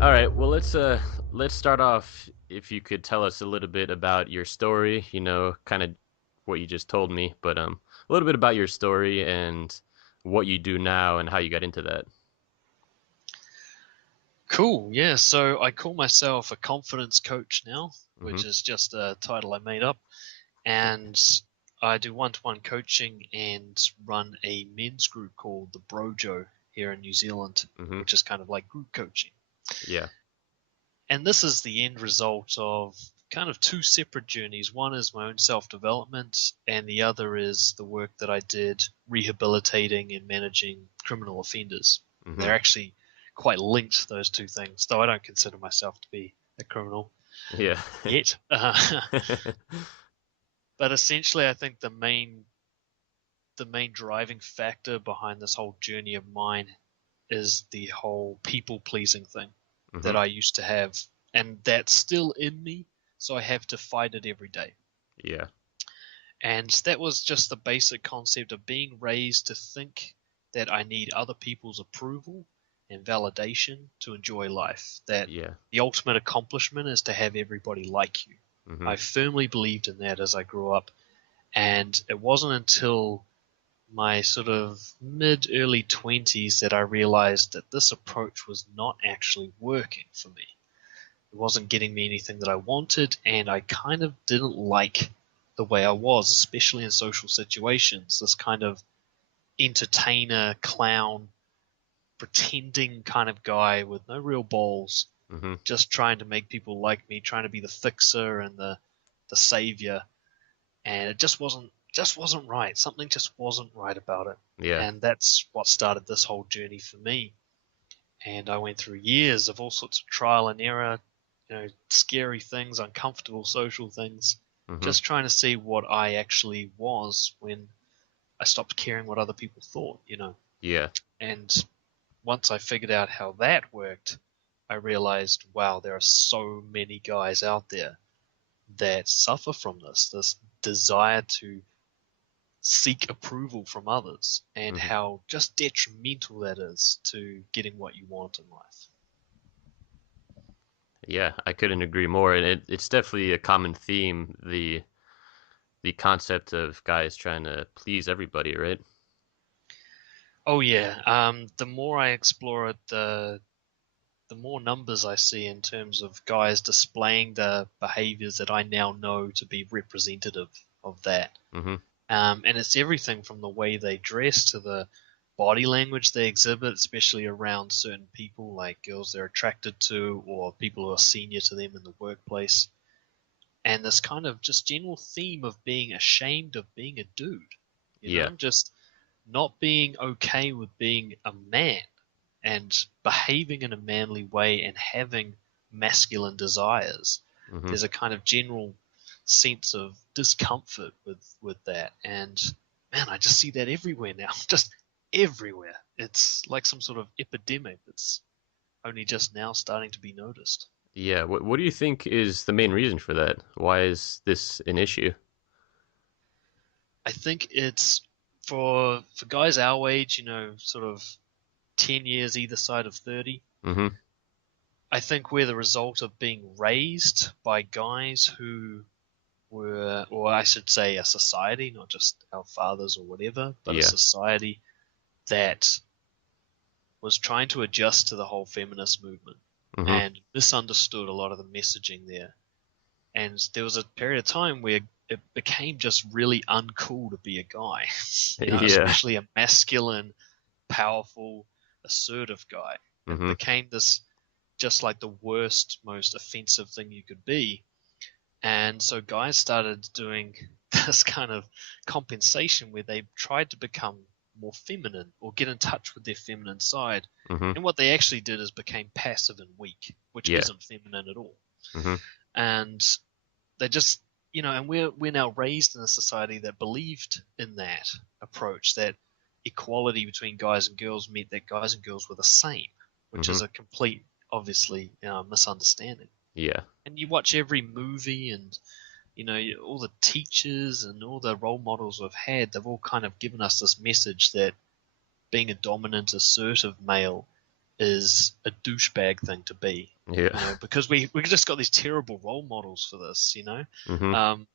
All right, well let's start off if you could tell us a little bit about your story, kind of what you just told me, but a little bit about your story and what you do now and how you got into that. Cool. Yeah. So I call myself a confidence coach now, Mhm. which is just a title I made up. And I do one-to-one coaching and run a men's group called the Brojo here in New Zealand, Mhm. which is kind of like group coaching. Yeah. And this is the end result of kind of two separate journeys. One is my own self-development, and the other is the work that I did rehabilitating and managing criminal offenders. Mhm. They're actually quite linked, those two things, though I don't consider myself to be a criminal Yeah. yet. But essentially, I think the main driving factor behind this whole journey of mine is the whole people pleasing thing that Mhm. I used to have, and that's still in me, so I have to fight it every day. Yeah. And that was just the basic concept of being raised to think that I need other people's approval and validation to enjoy life. That Yeah. the ultimate accomplishment is to have everybody like you. Mhm. I firmly believed in that as I grew up, and it wasn't until my sort of mid early 20s that I realized that this approach was not actually working for me. It wasn't getting me anything that I wanted, and I kind of didn't like the way I was, especially in social situations. This kind of entertainer, clown, pretending kind of guy with no real balls, Mhm. just trying to make people like me, trying to be the fixer and the savior, and it just wasn't right. Something just wasn't right about it, Yeah. and that's what started this whole journey for me. And I went through years of all sorts of trial and error, scary things, uncomfortable social things, Mhm. just trying to see what I actually was when I stopped caring what other people thought. Yeah. And once I figured out how that worked, I realized, wow, there are so many guys out there that suffer from this desire to seek approval from others, and Mhm. how just detrimental that is to getting what you want in life. Yeah, I couldn't agree more. And it's definitely a common theme, the concept of guys trying to please everybody, right? Oh yeah, the more I explore it, the more numbers I see in terms of guys displaying the behaviors that I now know to be representative of that. Mhm. And it's everything from the way they dress to the body language they exhibit, especially around certain people, like girls they're attracted to or people who are senior to them in the workplace. And this kind of just general theme of being ashamed of being a dude, Yeah. just not being okay with being a man and behaving in a manly way and having masculine desires. Mhm. There's a kind of general sense of discomfort with that, and man, I just see that everywhere now, just everywhere. It's like some sort of epidemic that's only just now starting to be noticed. Yeah, what do you think is the main reason for that? Why is this an issue? I think it's for guys our age, sort of 10 years either side of 30. Mm-hmm. I think we're the result of being raised by guys who were, or I should say, a society, not just our fathers or whatever, but a Yeah. society that was trying to adjust to the whole feminist movement Mm-hmm. and misunderstood a lot of the messaging there. And there was a period of time where it became just really uncool to be a guy, Yeah. especially a masculine, powerful, assertive guy. It Mm-hmm. became this just like the worst, most offensive thing you could be. And so guys started doing this kind of compensation where they tried to become more feminine or get in touch with their feminine side. Mm-hmm. And what they actually did is became passive and weak, which Yeah. isn't feminine at all. Mm-hmm. And they just, and we're now raised in a society that believed in that approach, that equality between guys and girls meant that guys and girls were the same, which Mm-hmm. is a complete, obviously, misunderstanding. Yeah. And you watch every movie and all the teachers and all the role models we've had, they've all kind of given us this message that being a dominant, assertive male is a douchebag thing to be, Yeah. because we just got these terrible role models for this. Mhm. Um,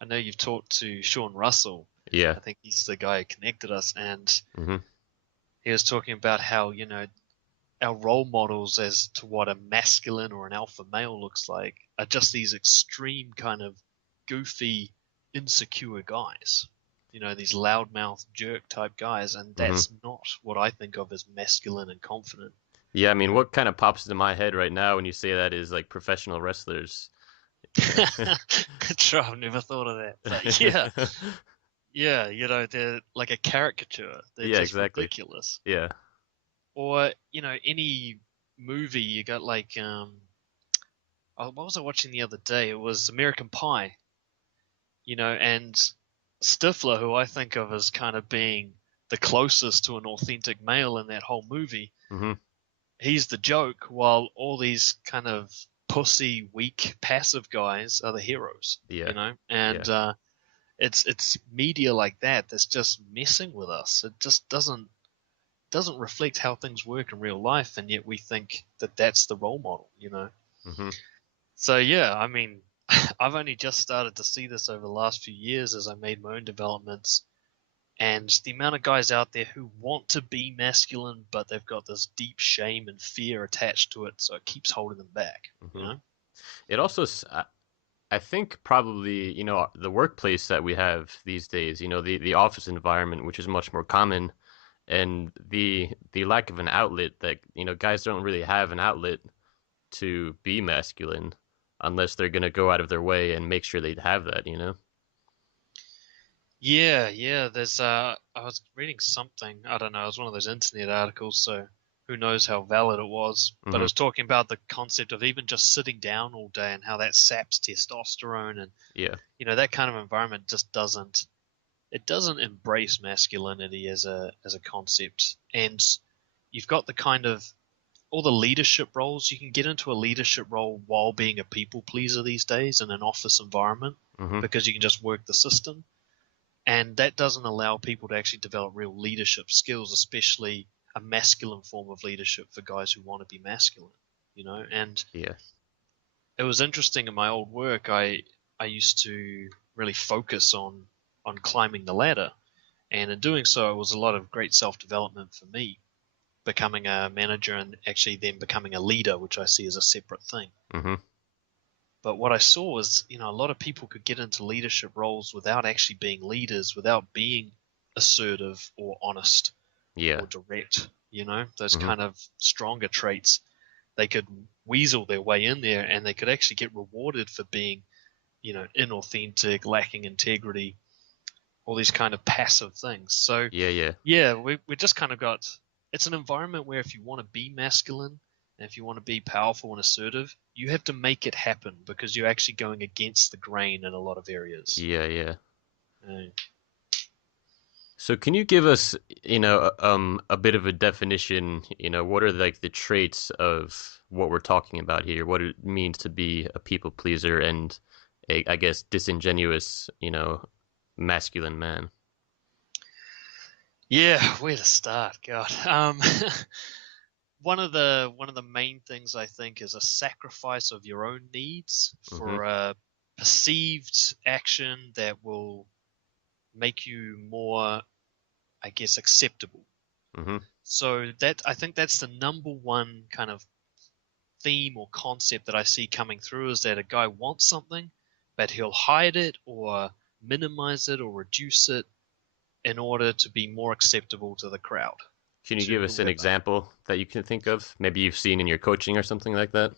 I know you've talked to Sean Russell. Yeah. I think he's the guy who connected us, and Mhm. he was talking about how, our role models as to what a masculine or an alpha male looks like are just these extreme kind of goofy, insecure guys. These loudmouth jerk type guys, and Mhm. that's not what I think of as masculine and confident. Yeah, I You mean, know, what kind of pops into my head right now when you say that is like professional wrestlers. Yeah. True, I've never thought of that, but yeah, yeah, they're like a caricature. They're Yeah, just exactly. ridiculous. Yeah. Or any movie you got like what was I watching the other day? It was American Pie, and Stifler, who I think of as kind of being the closest to an authentic male in that whole movie, Mhm. he's the joke, while all these kind of pussy, weak, passive guys are the heroes, Yeah. and Yeah. it's media like that that's just messing with us. It just doesn't reflect how things work in real life, and yet we think that that's the role model. Mhm. So yeah, I mean, I've only just started to see this over the last few years as I made my own developments, and the amount of guys out there who want to be masculine, but they've got this deep shame and fear attached to it, so it keeps holding them back. You Mhm. know? It also I think probably, the workplace that we have these days, the office environment, which is much more common, and the lack of an outlet that, guys don't really have an outlet to be masculine unless they're going to go out of their way and make sure they have that. Yeah, yeah. There's I was reading something. I don't know. It was one of those internet articles, so who knows how valid it was. But it Mhm. was talking about the concept of even just sitting down all day and how that saps testosterone, and Yeah. that kind of environment just doesn't embrace masculinity as a concept. And you've got the kind of all the leadership roles. You can get into a leadership role while being a people pleaser these days in an office environment Mhm. because you can just work the system, and that doesn't allow people to actually develop real leadership skills, especially a masculine form of leadership for guys who want to be masculine. And Yeah. it was interesting in my old work. I used to really focus on climbing the ladder, and in doing so, it was a lot of great self development for me, becoming a manager and actually then becoming a leader, which I see as a separate thing. Mhm. But what I saw was, a lot of people could get into leadership roles without actually being leaders, without being assertive or honest Yeah. or direct, those Mhm. kind of stronger traits. They could weasel their way in there and they could actually get rewarded for being, inauthentic, lacking integrity, all these kind of passive things. So, Yeah, yeah. yeah, we just kind of got it's an environment where if you want to be masculine and if you want to be powerful and assertive, you have to make it happen because you're actually going against the grain in a lot of areas. Yeah, yeah. Uh, So can you give us, a bit of a definition, what are like the traits of what we're talking about here, what it means to be a people pleaser and I guess disingenuous, masculine man. yeah, where to start? God. One of the main things I think is a sacrifice of your own needs Mhm. for a perceived action that will make you more, I guess, acceptable. Mhm. So that I think that's the number one kind of theme or concept that I see coming through is that a guy wants something, but he'll hide it or minimize it or reduce it in order to be more acceptable to the crowd, Can you to give us an whoever. example that you can think of? Maybe you've seen in your coaching or something like that?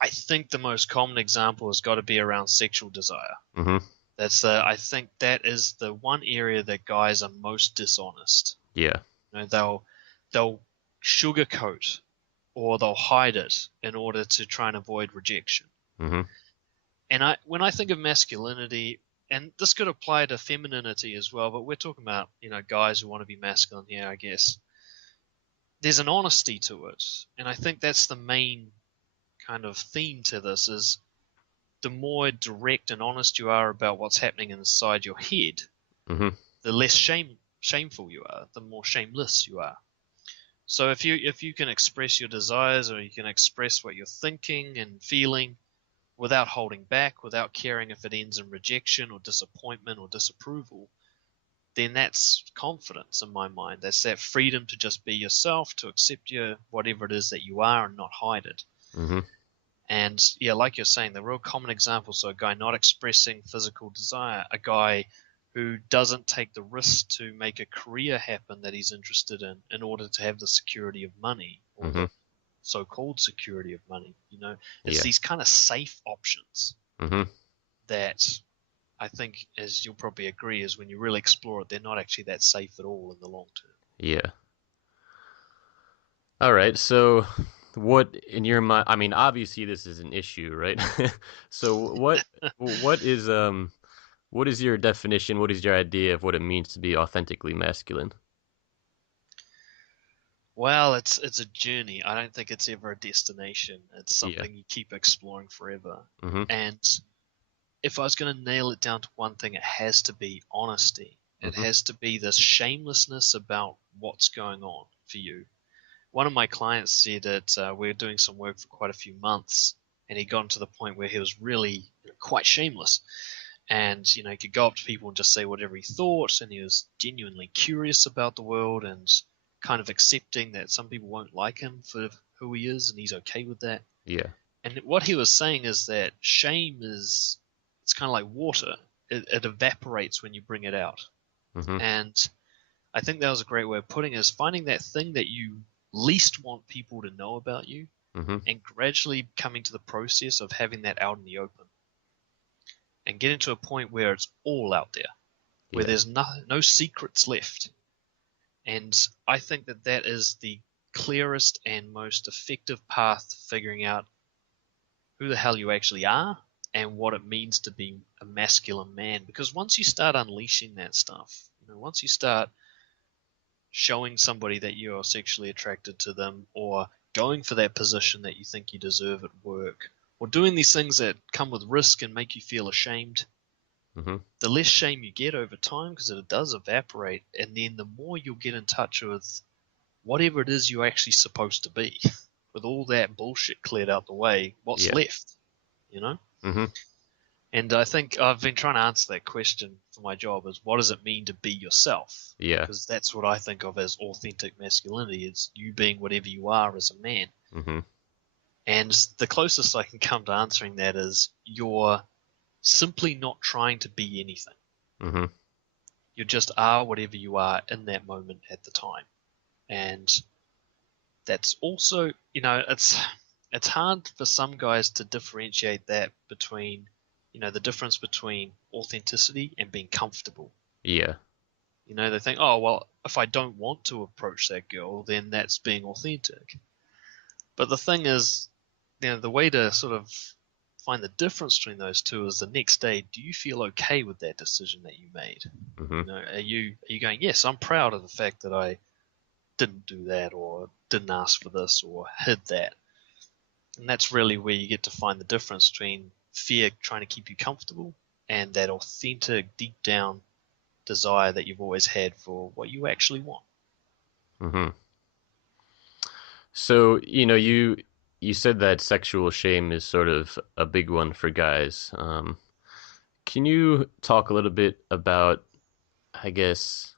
I think the most common example has got to be around sexual desire. Mhm. I think that is the one area that guys are most dishonest. Yeah. They'll sugarcoat or they'll hide it in order to try and avoid rejection. Mhm. And when I think of masculinity, and this could apply to femininity as well, but we're talking about guys who want to be masculine here, I guess. There's an honesty to it, and I think that's the main kind of theme to this is the more direct and honest you are about what's happening inside your head, Mhm. the less shameful you are, the more shameless you are. So if you can express your desires, or you can express what you're thinking and feeling without holding back, without caring if it ends in rejection or disappointment or disapproval, then that's confidence in my mind. That's that freedom to just be yourself, to accept your whatever it is that you are and not hide it. Mhm. And yeah, like you're saying, the real common examples, so a guy not expressing physical desire, a guy who doesn't take the risk to make a career happen that he's interested in order to have the security of money, or Mhm. the so-called security of money. It's Yeah. these kind of safe options Mhm. that I think, as you'll probably agree, is when you really explore it, they're not actually that safe at all in the long term. Yeah. All right. So, what in your mind? I mean, obviously this is an issue, right? So, what is your definition? What is your idea of what it means to be authentically masculine? Well, it's a journey. I don't think it's ever a destination. It's Yeah. something you keep exploring forever. Mhm. And if I was going to nail it down to one thing, it has to be honesty. It Mhm. has to be this shamelessness about what's going on for you. One of my clients said that we were doing some work for quite a few months, and he'd gotten to the point where he was really quite shameless. And he could go up to people and just say whatever he thought, and he was genuinely curious about the world and kind of accepting that some people won't like him for who he is, and he's okay with that. Yeah. And what he was saying is that shame is, it's kind of like water. It evaporates when you bring it out. Mhm. And I think that was a great way of putting it, is finding that thing that you least want people to know about you, Mhm. and gradually coming to the process of having that out in the open, and getting to a point where it's all out there, where Yeah. there's no secrets left. And I think that that is the clearest and most effective path to figuring out who the hell you actually are and what it means to be a masculine man. Because once you start unleashing that stuff, once you start showing somebody that you are sexually attracted to them, or going for that position that you think you deserve at work, or doing these things that come with risk and make you feel ashamed, Mhm. the less shame you get over time, because it does evaporate, and then the more you'll get in touch with whatever it is you're actually supposed to be. With all that bullshit cleared out the way, what's Yeah. left? You know? Mhm. And I think I've been trying to answer that question for my job, is what does it mean to be yourself? Yeah. Because that's what I think of as authentic masculinity. It's you being whatever you are as a man. Mhm. And the closest I can come to answering that is you're simply not trying to be anything. Mhm. You just are whatever you are in that moment at the time. And that's also, it's hard for some guys to differentiate that between, the difference between authenticity and being comfortable. Yeah. They think, oh, well, if I don't want to approach that girl, then that's being authentic. But the thing is, the way to sort of find the difference between those two is the next day, do you feel okay with that decision that you made? Mhm. Are you going, yes, I'm proud of the fact that I didn't do that, or didn't ask for this, or hid that? And that's really where you get to find the difference between fear trying to keep you comfortable and that authentic, deep down desire that you've always had for what you actually want. Mhm. So, you said that sexual shame is sort of a big one for guys. Can you talk a little bit about, I guess,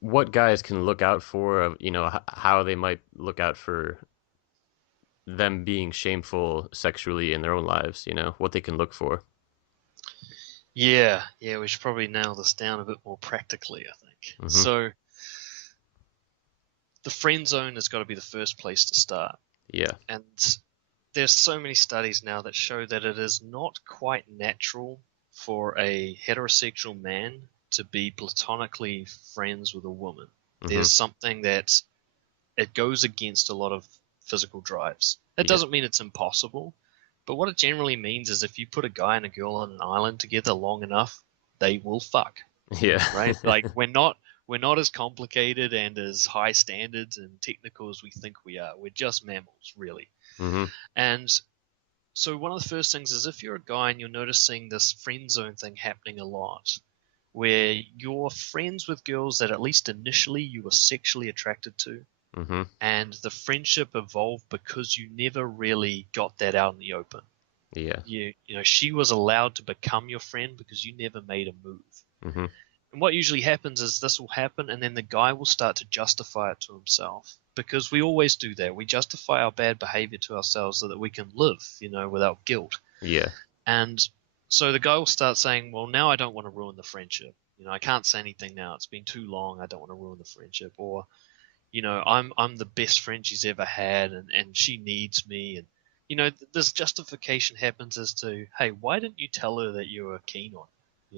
what guys can look out for, how they might look out for them being shameful sexually in their own lives, what they can look for? Yeah, yeah, we should probably nail this down a bit more practically, I think. Mhm. So, the friend zone has got to be the first place to start. Yeah. And there's so many studies now that show that it is not quite natural for a heterosexual man to be platonically friends with a woman. Mhm. There's something that it goes against a lot of physical drives. It Yeah. doesn't mean it's impossible, but what it generally means is if you put a guy and a girl on an island together long enough, they will fuck, Yeah. right? Like we're not as complicated and as high standards and technical as we think we are. We're just mammals, really. Mhm. And so one of the first things is, if you're a guy and you're noticing this friend zone thing happening a lot, where you're friends with girls that at least initially you were sexually attracted to, Mhm. and the friendship evolved because you never really got that out in the open. Yeah. She was allowed to become your friend because you never made a move. Mhm. And what usually happens is this will happen, and then the guy will start to justify it to himself. Because we always do that. We justify our bad behavior to ourselves so that we can live, without guilt. Yeah. And so the guy will start saying, well, now I don't want to ruin the friendship. I can't say anything now. It's been too long. I don't want to ruin the friendship. Or, I'm the best friend she's ever had, and she needs me. And, this justification happens as to, hey, why didn't you tell her that you were keen on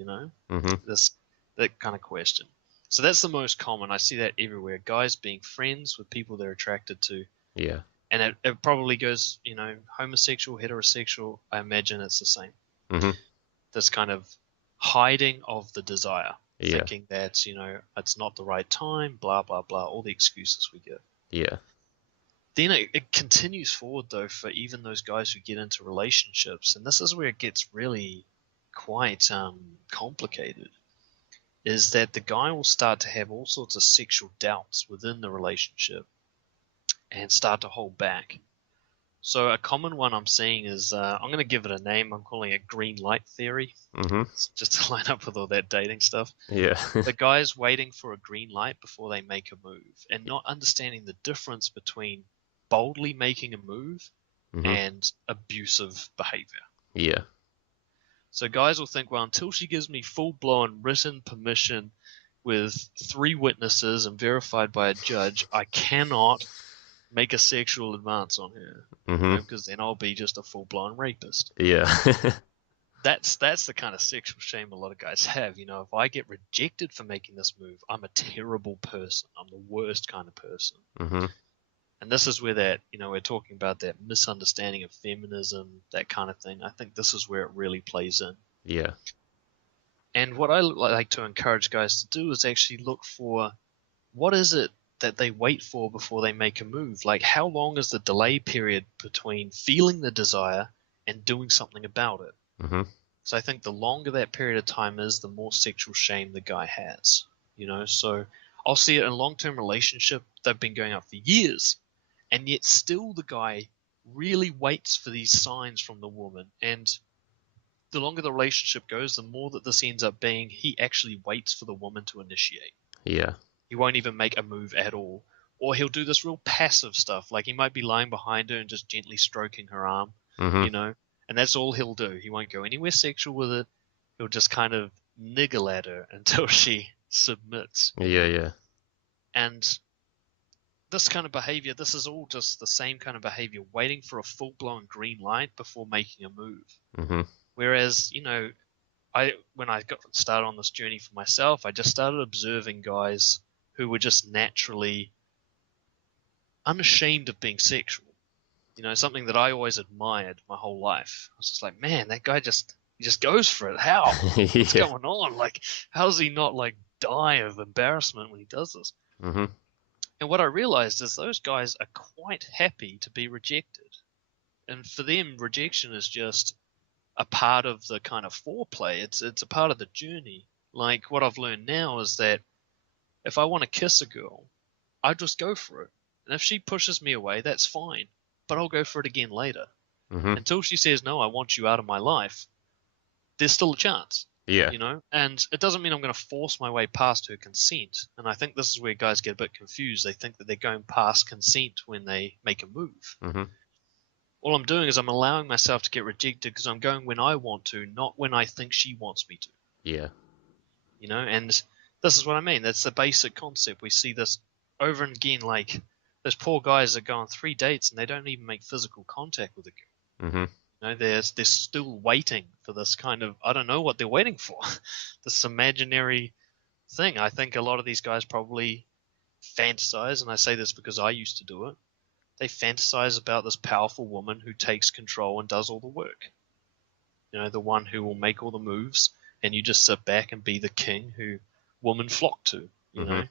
her? Mhm. This that kind of question. So that's the most common. I see that everywhere. Guys being friends with people they're attracted to. Yeah. And it probably goes, homosexual, heterosexual. I imagine it's the same. Mhm. This kind of hiding of the desire, Yeah. thinking that, it's not the right time, blah, blah, blah, all the excuses we give. Yeah. Then it continues forward, though, for even those guys who get into relationships. And this is where it gets really quite complicated. Is that the guy will start to have all sorts of sexual doubts within the relationship and start to hold back. So a common one I'm seeing is I'm going to give it a name. I'm calling it green light theory. Mhm. It's just to line up with all that dating stuff. Yeah. The guy's waiting for a green light before they make a move and not understanding the difference between boldly making a move Mhm. and abusive behavior. Yeah. So guys will think, well, until she gives me full-blown written permission with 3 witnesses and verified by a judge, I cannot make a sexual advance on her, Mhm. because then I'll be just a full-blown rapist. Yeah. That's the kind of sexual shame a lot of guys have. If I get rejected for making this move, I'm a terrible person. I'm the worst kind of person. Mhm. And this is where that, we're talking about that misunderstanding of feminism, that kind of thing. I think this is where it really plays in. Yeah. And what I like to encourage guys to do is actually look for what is it that they wait for before they make a move. Like, how long is the delay period between feeling the desire and doing something about it? Mhm. So I think the longer that period of time is, the more sexual shame the guy has. So I'll see it in a long-term relationship. They've been going out for years, and yet still the guy really waits for these signs from the woman. And the longer the relationship goes, the more that this ends up being he actually waits for the woman to initiate. Yeah. He won't even make a move at all. Or he'll do this real passive stuff. Like he might be lying behind her and just gently stroking her arm, Mhm. you know, and that's all he'll do. He won't go anywhere sexual with it. He'll just kind of niggle at her until she submits. Yeah. Yeah. And this kind of behavior, this is all just the same kind of behavior, waiting for a full blown green light before making a move. Mhm. Whereas, when I got started on this journey for myself, I just started observing guys who were just naturally unashamed of being sexual. Something that I always admired my whole life. I was just like, man, that guy he just goes for it. How? What's Yeah. going on? Like, how does he not like die of embarrassment when he does this? Mhm. And what I realized is those guys are quite happy to be rejected. And for them, rejection is just a part of the kind of foreplay. It's a part of the journey. Like what I've learned now is that if I want to kiss a girl, I just go for it. And if she pushes me away, that's fine. But I'll go for it again later. Mhm. Until she says, no, I want you out of my life, there's still a Yeah. chance. And it doesn't mean I'm going to force my way past her consent. And I think this is where guys get a bit confused. They think that they're going past consent when they make a move. Mhm. All I'm doing is I'm allowing myself to get rejected because I'm going when I want to, not when I think she wants me to. Yeah. And this is what I mean. That's the basic concept. We see this over and again. Like those poor guys that go on 3 dates and they don't even make physical contact with a girl. Mhm. They're still waiting for this kind of, I don't know what they're waiting for, this imaginary thing. I think a lot of these guys probably fantasize, and I say this because I used to do it. They fantasize about this powerful woman who takes control and does all the work. The one who will make all the moves, and you just sit back and be the king who women flock to. Mhm.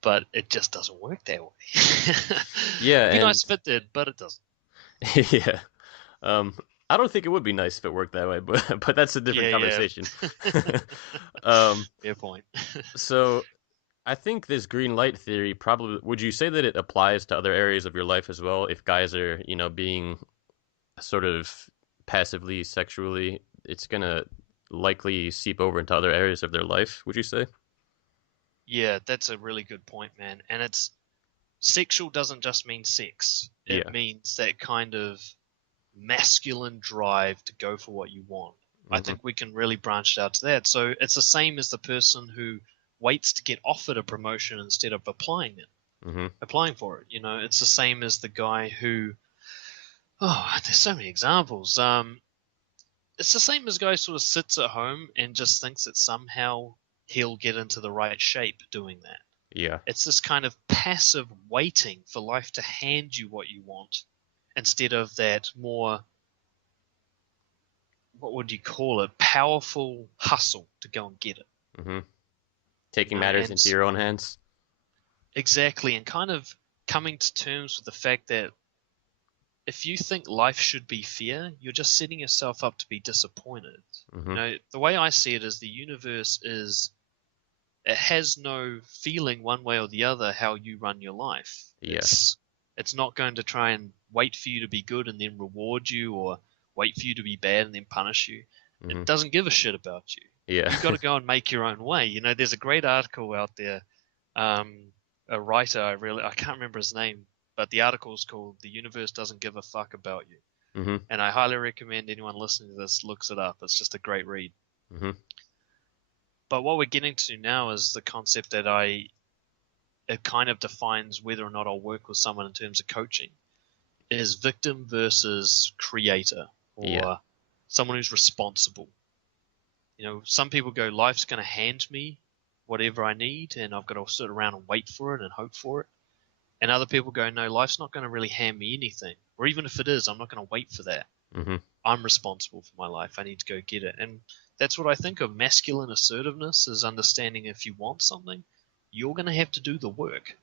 But it just doesn't work that way. Yeah, Be and nice if it did, but it doesn't. yeah. I don't think it would be nice if it worked that way, but that's a different Yeah, conversation. yeah. um, Fair point. so I think this green light theory probably, would you say that it applies to other areas of your life as well? If guys are, being sort of passively sexually, it's gonna likely seep over into other areas of their life, would you say? Yeah, that's a really good point, man. And it's sexual doesn't just mean sex. It Yeah. means that kind of masculine drive to go for what you want. I Mm-hmm. think we can really branch it out to that. So it's the same as the person who waits to get offered a promotion instead of Mm-hmm. applying for it. You know, it's the same as the guy who, oh, there's so many examples. It's the same as the guy who sort of sits at home and just thinks that somehow he'll get into the right shape doing that. Yeah. It's this kind of passive waiting for life to hand you what you want instead of that more, what would you call it, powerful hustle to go and get it. Mm-hmm. You Taking know, matters and into your own hands. exactly, and kind of coming to terms with the fact that if you think life should be fair, you're just setting yourself up to be disappointed. You Mm-hmm. know, the way I see it is the universe is, it has no feeling one way or the other how you run your life. Yeah. It's not going to try and wait for you to be good and then reward you, or wait for you to be bad and then punish you. It Mm-hmm. doesn't give a shit about you. Yeah. You've got to go and make your own way. You know, there's a great article out there. Um, a writer, I can't remember his name, but the article is called "The Universe Doesn't Give a Fuck About You," Mm-hmm. and I highly recommend anyone listening to this looks it up. It's just a great read. Mm-hmm. But what we're getting to now is the concept that it kind of defines whether or not I'll work with someone in terms of coaching is victim versus creator, Yeah. or someone who's responsible. You know, some people go, life's going to hand me whatever I need and I've got to sit around and wait for it and hope for it. And other people go, no, life's not going to really hand me anything. Or even if it is, I'm not going to wait for that. Mm-hmm. I'm responsible for my life. I need to go get it. And that's what I think of masculine assertiveness, is understanding if you want something, you're going to have to do the work.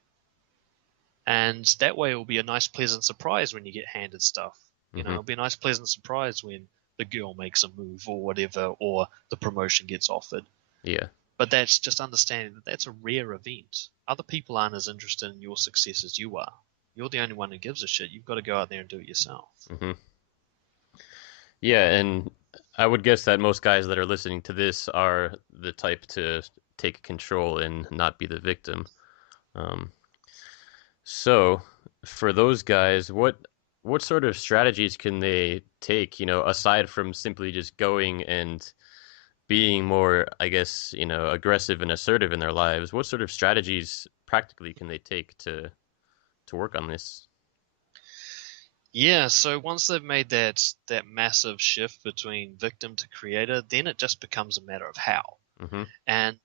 And that way it will be a nice, pleasant surprise when you get handed stuff. You know, Mm-hmm. it'll be a nice, pleasant surprise when the girl makes a move or whatever, or the promotion gets offered. Yeah. But that's just understanding that that's a rare event. Other people aren't as interested in your success as you are. You're the only one who gives a shit. You've got to go out there and do it yourself. Mm-hmm. Yeah, and I would guess that most guys that are listening to this are the type to take control and not be the victim. Um, so for those guys, what sort of strategies can they take, aside from simply just going and being more, I guess, aggressive and assertive in their lives? What sort of strategies practically can they take to work on this? Yeah, so once they've made that massive shift between victim to creator, then it just becomes a matter of how. Mm-hmm. And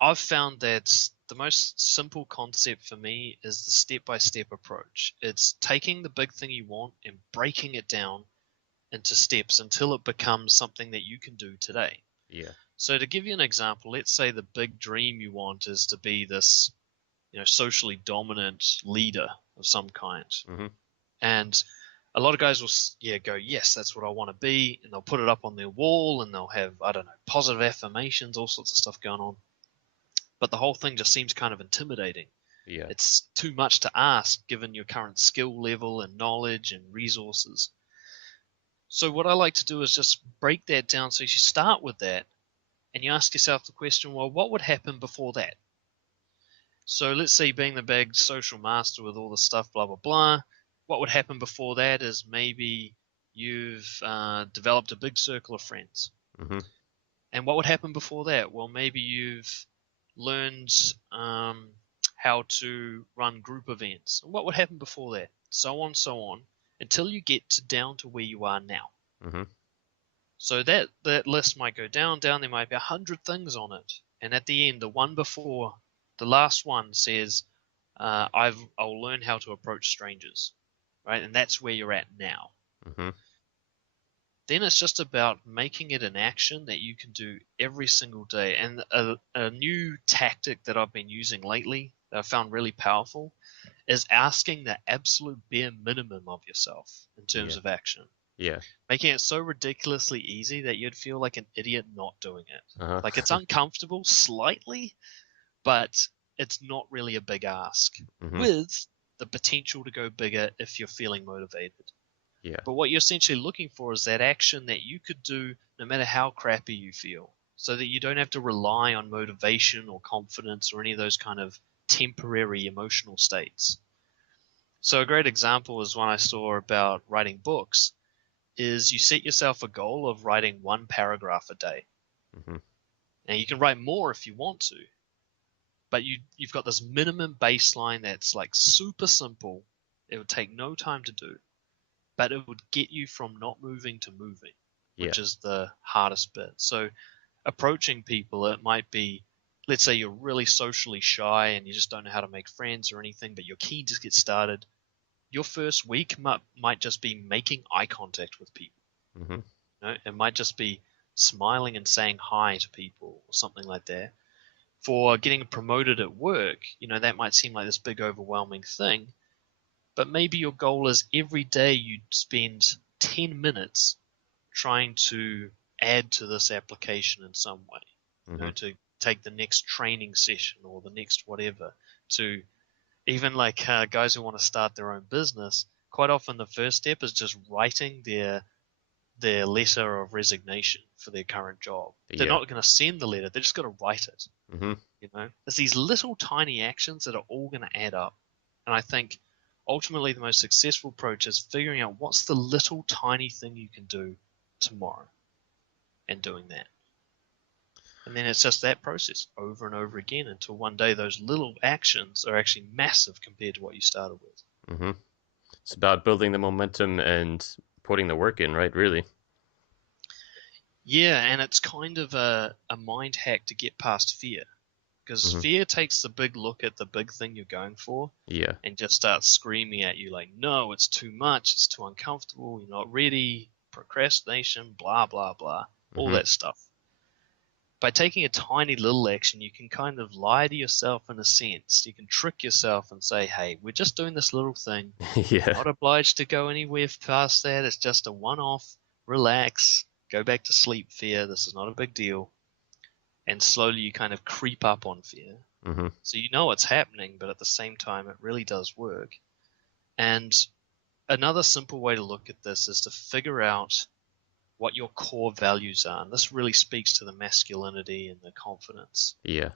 I've found that the most simple concept for me is the step-by-step approach. It's taking the big thing you want and breaking it down into steps until it becomes something that you can do today. Yeah. So to give you an example, let's say the big dream you want is to be this, socially dominant leader of some kind. Mm-hmm. And a lot of guys will, go, yes, that's what I want to be, and they'll put it up on their wall, and they'll have, I don't know, positive affirmations, all sorts of stuff going on. But the whole thing just seems kind of intimidating. Yeah. It's too much to ask given your current skill level and knowledge and resources. So what I like to do is just break that down. So you start with that, and you ask yourself the question, well, what would happen before that? So let's say being the big social master with all the stuff, blah, blah, blah. What would happen before that is maybe you've developed a big circle of friends. Mm-hmm. And what would happen before that? Well, maybe you've learned how to run group events. And what would happen before that? So on, until you get down to where you are now. Mm-hmm. So that list might go down. There might be 100 things on it. And at the end, the one before the last one says, I'll learn how to approach strangers, right? And that's where you're at now. Mm-hmm. Then it's just about making it an action that you can do every single day. And a new tactic that I've been using lately that I found really powerful is asking the absolute bare minimum of yourself in terms Yeah. of action. Yeah. making it so ridiculously easy that you'd feel like an idiot not doing it. Like it's Uh-huh. uncomfortable slightly, but it's not really a big ask, Hmm. with the potential to go bigger if you're feeling motivated. Yeah. But what you're essentially looking for is that action that you could do no matter how crappy you feel, so that you don't have to rely on motivation or confidence or any of those kind of temporary emotional states. So a great example is one I saw about writing books is you set yourself a goal of writing one paragraph a day. Hmm. Now you can write more if you want to, but you've got this minimum baseline that's like super simple. It would take no time to do, but it would get you from not moving to moving, Yeah. which is the hardest bit. So approaching people, it might be, let's say you're really socially shy and you just don't know how to make friends or anything, but you're keen to get started. Your first week might just be making eye contact with people. Hmm. You know, it might just be smiling and saying hi to people or something like that. For getting promoted at work, that might seem like this big overwhelming thing, but maybe your goal is every day you spend 10 minutes trying to add to this application in some way, Hmm. to take the next training session or the next whatever, to even like guys who want to start their own business. Quite often the first step is just writing their letter of resignation for their current job. They're Yeah. not going to send the letter, they just got to write it. Hmm. It's these little tiny actions that are all going to add up. And I think ultimately the most successful approach is figuring out what's the little tiny thing you can do tomorrow and doing that. And then it's just that process over and over again until one day those little actions are actually massive compared to what you started with. Hmm. It's about building the momentum and putting the work in, right? Really. Yeah, and it's kind of a mind hack to get past fear. Because Hmm. fear takes the big look at the big thing you're going for Yeah. and just starts screaming at you like, no, it's too much, it's too uncomfortable, you're not ready, procrastination, blah, blah, blah, all Hmm. that stuff. By taking a tiny little action, you can kind of lie to yourself in a sense. You can trick yourself and say, hey, we're just doing this little thing. You're Yeah. not obliged to go anywhere past that. It's just a one off. Relax. Go back to sleep, fear. This is not a big deal. And slowly you kind of creep up on fear. Hmm. So you know it's happening, but at the same time, it really does work. And another simple way to look at this is to figure out what your core values are. And this really speaks to the masculinity and the confidence. Yeah.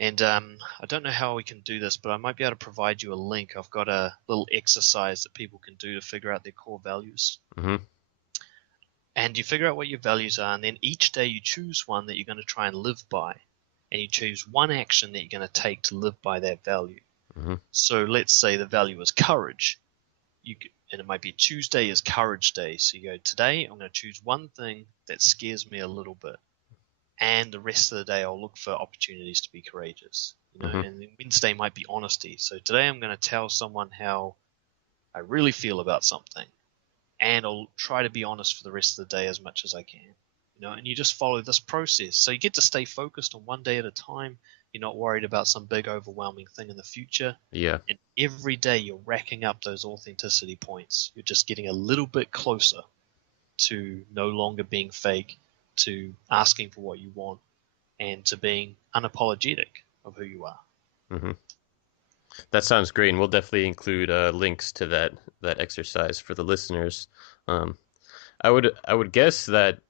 And I don't know how we can do this, but I might be able to provide you a link. I've got a little exercise that people can do to figure out their core values. Hmm. And you figure out what your values are, and then each day you choose one that you're going to try and live by. And you choose one action that you're going to take to live by that value. Hmm. So let's say the value is courage. And it might be Tuesday is courage day. So you go, today I'm going to choose one thing that scares me a little bit. And the rest of the day I'll look for opportunities to be courageous. Hmm. And then Wednesday might be honesty. So today I'm going to tell someone how I really feel about something. And I'll try to be honest for the rest of the day as much as I can. And you just follow this process. So you get to stay focused on one day at a time. You're not worried about some big overwhelming thing in the future. Yeah. And every day you're racking up those authenticity points. You're just getting a little bit closer to no longer being fake, to asking for what you want, and to being unapologetic of who you are. Hmm. That sounds great, and we'll definitely include links to that exercise for the listeners. Um, I would guess that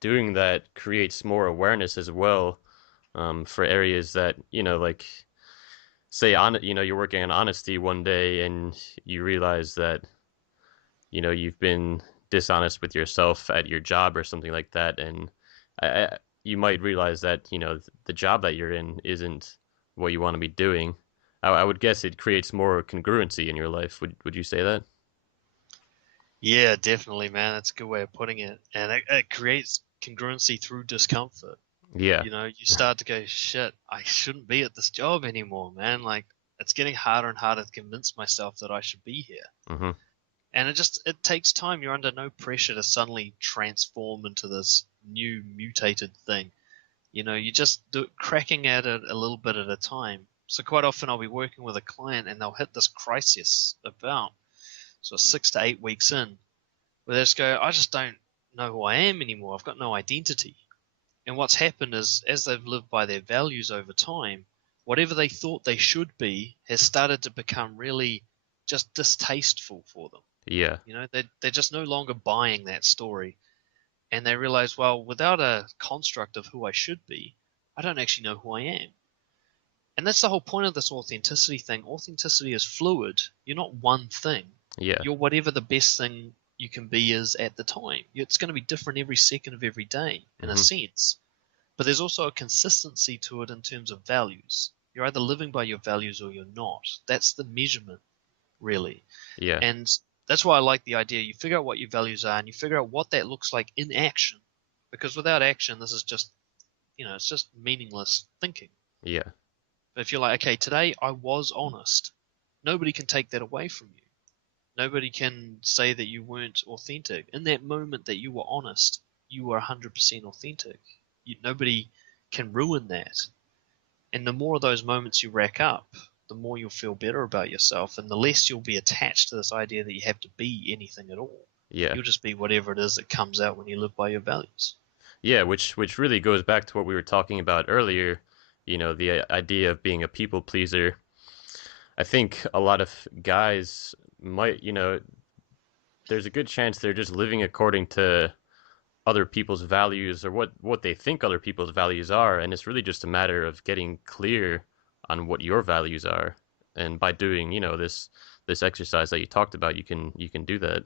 doing that creates more awareness as well, for areas that like say on you're working on honesty one day and you realize that you've been dishonest with yourself at your job or something like that, and you might realize that the job that you're in isn't what you want to be doing. I would guess it creates more congruency in your life. Would you say that? Yeah, definitely, man. That's a good way of putting it. And it creates congruency through discomfort. Yeah. You start to go, shit, I shouldn't be at this job anymore, man. Like, it's getting harder and harder to convince myself that I should be here. Mhm. And it takes time. You're under no pressure to suddenly transform into this new mutated thing. You just cracking at it a little bit at a time. So quite often I'll be working with a client and they'll hit this crisis about 6 to 8 weeks in, where they just go, I just don't know who I am anymore. I've got no identity. And what's happened is, as they've lived by their values over time, whatever they thought they should be has started to become really just distasteful for them. Yeah. They're just no longer buying that story. And they realize, well, without a construct of who I should be, I don't actually know who I am. And that's the whole point of this authenticity thing. Authenticity is fluid. You're not one thing. Yeah. You're whatever the best thing you can be is at the time. It's going to be different every second of every day, in a Hmm. sense. But there's also a consistency to it in terms of values. You're either living by your values or you're not. That's the measurement, really. Yeah. And that's why I like the idea. You figure out what your values are and you figure out what that looks like in action. Because without action, this is just, it's just meaningless thinking. Yeah. But if you're like, okay, today I was honest, nobody can take that away from you. Nobody can say that you weren't authentic. In that moment that you were honest, you were 100% authentic. Nobody can ruin that. And the more of those moments you rack up, the more you'll feel better about yourself, and the less you'll be attached to this idea that you have to be anything at all. Yeah. You'll just be whatever it is that comes out when you live by your values. Yeah, which really goes back to what we were talking about earlier, the idea of being a people pleaser. I think a lot of guys might, there's a good chance they're just living according to other people's values or what they think other people's values are, and it's really just a matter of getting clear on what your values are. And by doing, this exercise that you talked about, you can do that.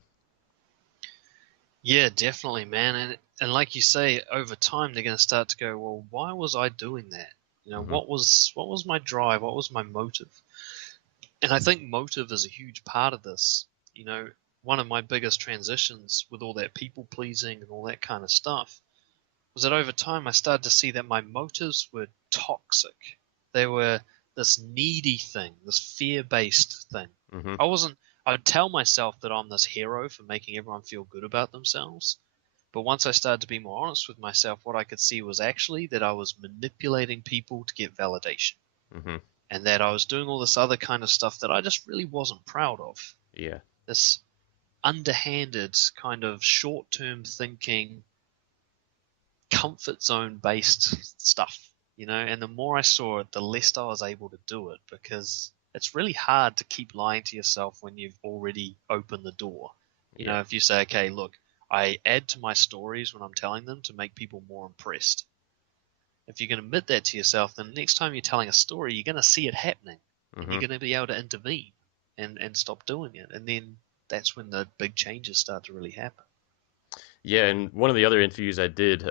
Yeah, definitely, man. And like you say, over time they're going to start to go, well, why was I doing that? Hmm. What was my drive? What was my motive? And I think motive is a huge part of this. You know, one of my biggest transitions with all that people pleasing and all that kind of stuff was that over time I started to see that my motives were toxic. They were this needy thing, this fear based thing. Hmm. I wasn't, I would tell myself that I'm this hero for making everyone feel good about themselves. But once I started to be more honest with myself, what I could see was actually that I was manipulating people to get validation, Hmm. and that I was doing all this other kind of stuff that I just really wasn't proud of. Yeah. This underhanded kind of short term thinking, comfort zone based stuff, and the more I saw it, the less I was able to do it because it's really hard to keep lying to yourself when you've already opened the door. Yeah. If you say, okay, look, I add to my stories when I'm telling them to make people more impressed. If you can admit that to yourself, then next time you're telling a story, you're going to see it happening and you're Hmm. going to be able to intervene and stop doing it. And then that's when the big changes start to really happen. Yeah, and one of the other interviews I did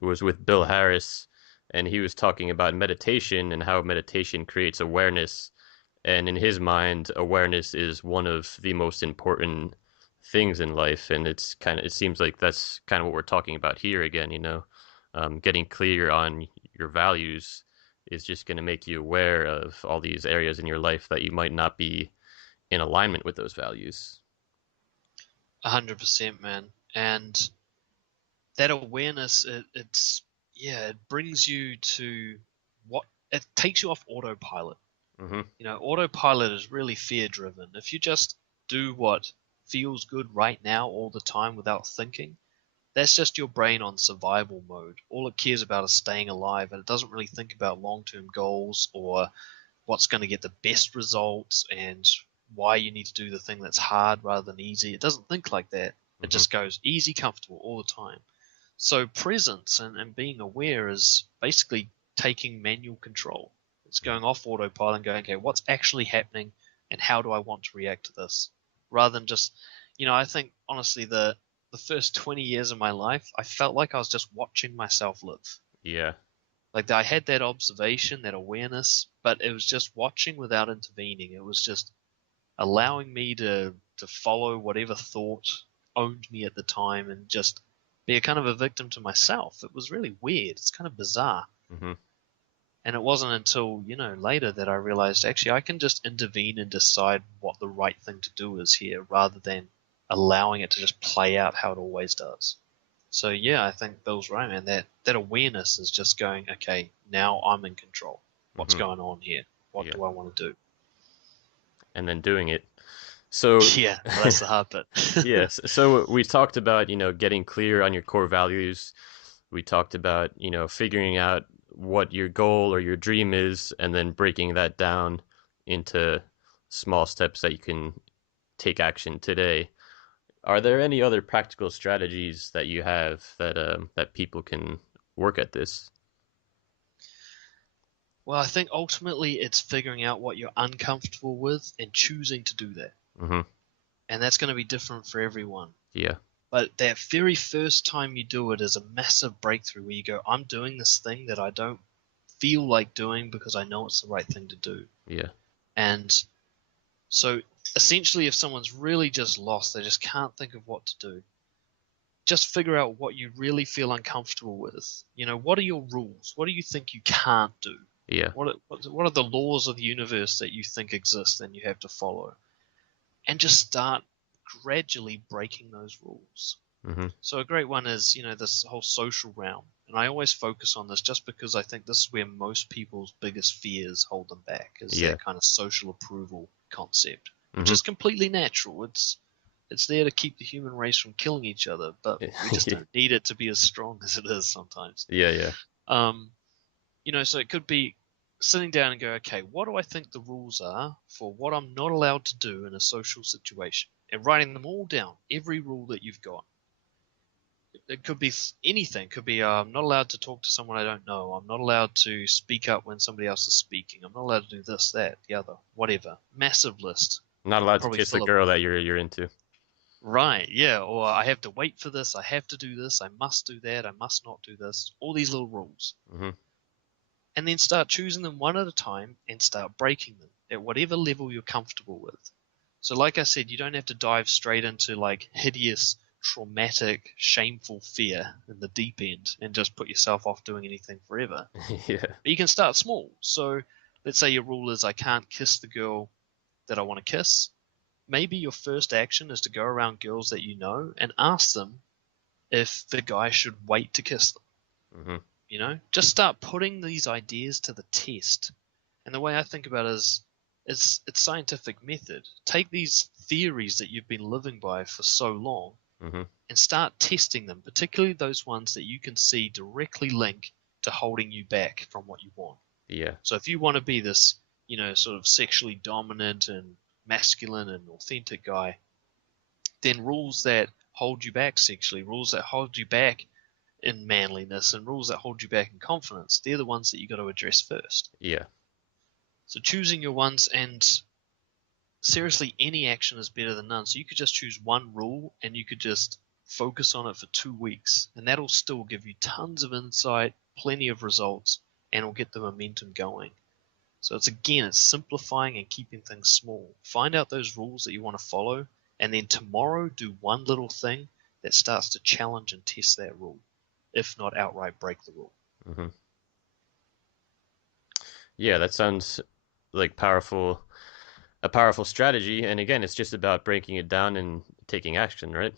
was with Bill Harris, and he was talking about meditation and how meditation creates awareness. And in his mind, awareness is one of the most important things in life. And it seems like that's kind of what we're talking about here again, getting clear on your values is just going to make you aware of all these areas in your life that you might not be in alignment with those values. 100%, man. And that awareness, yeah, it brings you to what it takes you off autopilot. Hmm. Autopilot is really fear driven. If you just do what feels good right now all the time without thinking, that's just your brain on survival mode. All it cares about is staying alive, and it doesn't really think about long term goals or what's going to get the best results and why you need to do the thing that's hard rather than easy. It doesn't think like that. It Hmm. just goes easy, comfortable all the time. So presence and being aware is basically taking manual control. It's Hmm. going off autopilot and going, okay, what's actually happening and how do I want to react to this? Rather than just, I think honestly the first 20 years of my life, I felt like I was just watching myself live. Yeah. Like I had that observation, that awareness, but it was just watching without intervening. It was just allowing me to follow whatever thought owned me at the time and just be a kind of a victim to myself. It was really weird. It's kind of bizarre. Hmm. And it wasn't until, later that I realized actually I can just intervene and decide what the right thing to do is here rather than allowing it to just play out how it always does. So yeah, I think Bill's right, man. That awareness is just going, okay, now I'm in control. What's Hmm. going on here? What Yeah. do I want to do? And then doing it. So, Yeah, well, that's the hard bit. yes. So we talked about, getting clear on your core values. We talked about, figuring out what your goal or your dream is and then breaking that down into small steps that you can take action today. Are there any other practical strategies that you have that people can work at this? Well, I think ultimately it's figuring out what you're uncomfortable with and choosing to do that. Mm-hmm. And that's going to be different for everyone. Yeah. But that very first time you do it is a massive breakthrough where you go, I'm doing this thing that I don't feel like doing because I know it's the right thing to do. Yeah. And so essentially, if someone's really just lost, they just can't think of what to do, just figure out what you really feel uncomfortable with. What are your rules? What do you think you can't do? Yeah. What are the laws of the universe that you think exist and you have to follow? And just start gradually breaking those rules. Mm-hmm. So a great one is, this whole social realm. And I always focus on this just because I think this is where most people's biggest fears hold them back, is Yeah. that kind of social approval concept, which Mm-hmm. is completely natural. It's there to keep the human race from killing each other, but we just don't need it to be as strong as it is sometimes. Yeah. Yeah. Um, so it could be sitting down and go, okay, what do I think the rules are for what I'm not allowed to do in a social situation? And writing them all down, every rule that you've got. It could be anything. It could be I'm not allowed to talk to someone I don't know. I'm not allowed to speak up when somebody else is speaking. I'm not allowed to do this, that, the other, whatever. Massive list, Not allowed to probably kiss the full of girl that you're into. right, yeah. Or I have to wait for this. I have to do this. I must do that. I must not do this. All these little rules, Mm-hmm. and then start choosing them one at a time and start breaking them at whatever level you're comfortable with. So, like I said, you don't have to dive straight into like hideous, traumatic, shameful fear in the deep end and just put yourself off doing anything forever. Yeah. But you can start small. So, let's say your rule is I can't kiss the girl that I want to kiss. Maybe your first action is to go around girls that you know and ask them if the guy should wait to kiss them. Mm-hmm. Just start putting these ideas to the test. And the way I think about it is it's scientific method. Take these theories that you've been living by for so long Mm-hmm. and start testing them, particularly those ones that you can see directly link to holding you back from what you want. Yeah. So if you want to be this, sort of sexually dominant and masculine and authentic guy, then rules that hold you back sexually, rules that hold you back in manliness, and rules that hold you back in confidence, they're the ones that you got to address first. Yeah. So choosing your ones, and seriously, any action is better than none. So you could just choose one rule and you could just focus on it for 2 weeks, and that'll still give you tons of insight, plenty of results, and will get the momentum going. So it's simplifying and keeping things small. Find out those rules that you want to follow, and then tomorrow do one little thing that starts to challenge and test that rule, if not outright break the rule. Mm-hmm. Yeah, that sounds like a powerful strategy. And again, it's just about breaking it down and taking action, right?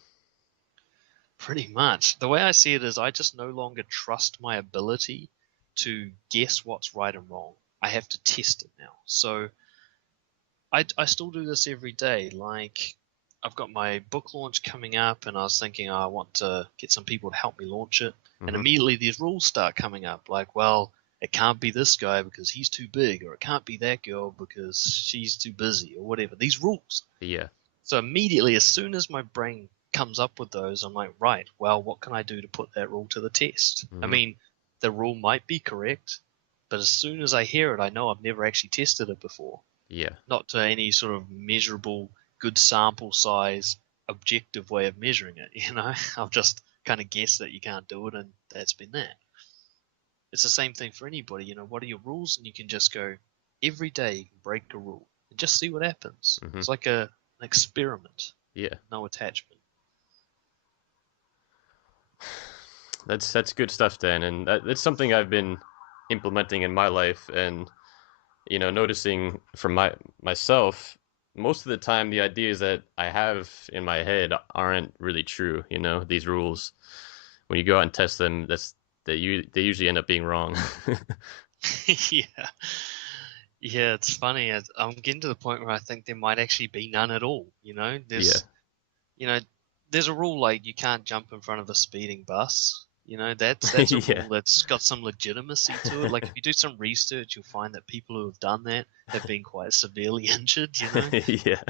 Pretty much. The way I see it is I just no longer trust my ability to guess what's right and wrong. I have to test it now. So I still do this every day. Like, I've got my book launch coming up, and I was thinking, I want to get some people to help me launch it. And Mm-hmm. immediately these rules start coming up, like, well, it can't be this guy because he's too big, or it can't be that girl because she's too busy, or whatever. These rules. Yeah. So immediately, as soon as my brain comes up with those, I'm like, right, well, what can I do to put that rule to the test? I Mm-hmm. mean, the rule might be correct, but as soon as I hear it, I know I've never actually tested it before. Yeah. Not to any sort of measurable, good sample size, objective way of measuring it. I've just kind of guessed that you can't do it, and that's been that. It's the same thing for anybody. What are your rules? And you can just go every day. You can break a rule and just see what happens. Mm-hmm. It's like an experiment. Yeah. No attachment. That's good stuff, Dan, and that's something I've been implementing in my life, and noticing from myself, most of the time the ideas that I have in my head aren't really true. These rules, when you go out and test them, they usually end up being wrong. Yeah. Yeah, it's funny. I'm getting to the point where I think there might actually be none at all. Yeah. You know, there's a rule like you can't jump in front of a speeding bus. That's a Yeah. rule that's got some legitimacy to it. Like if you do some research, you'll find that people who have done that have been quite severely injured. Yeah.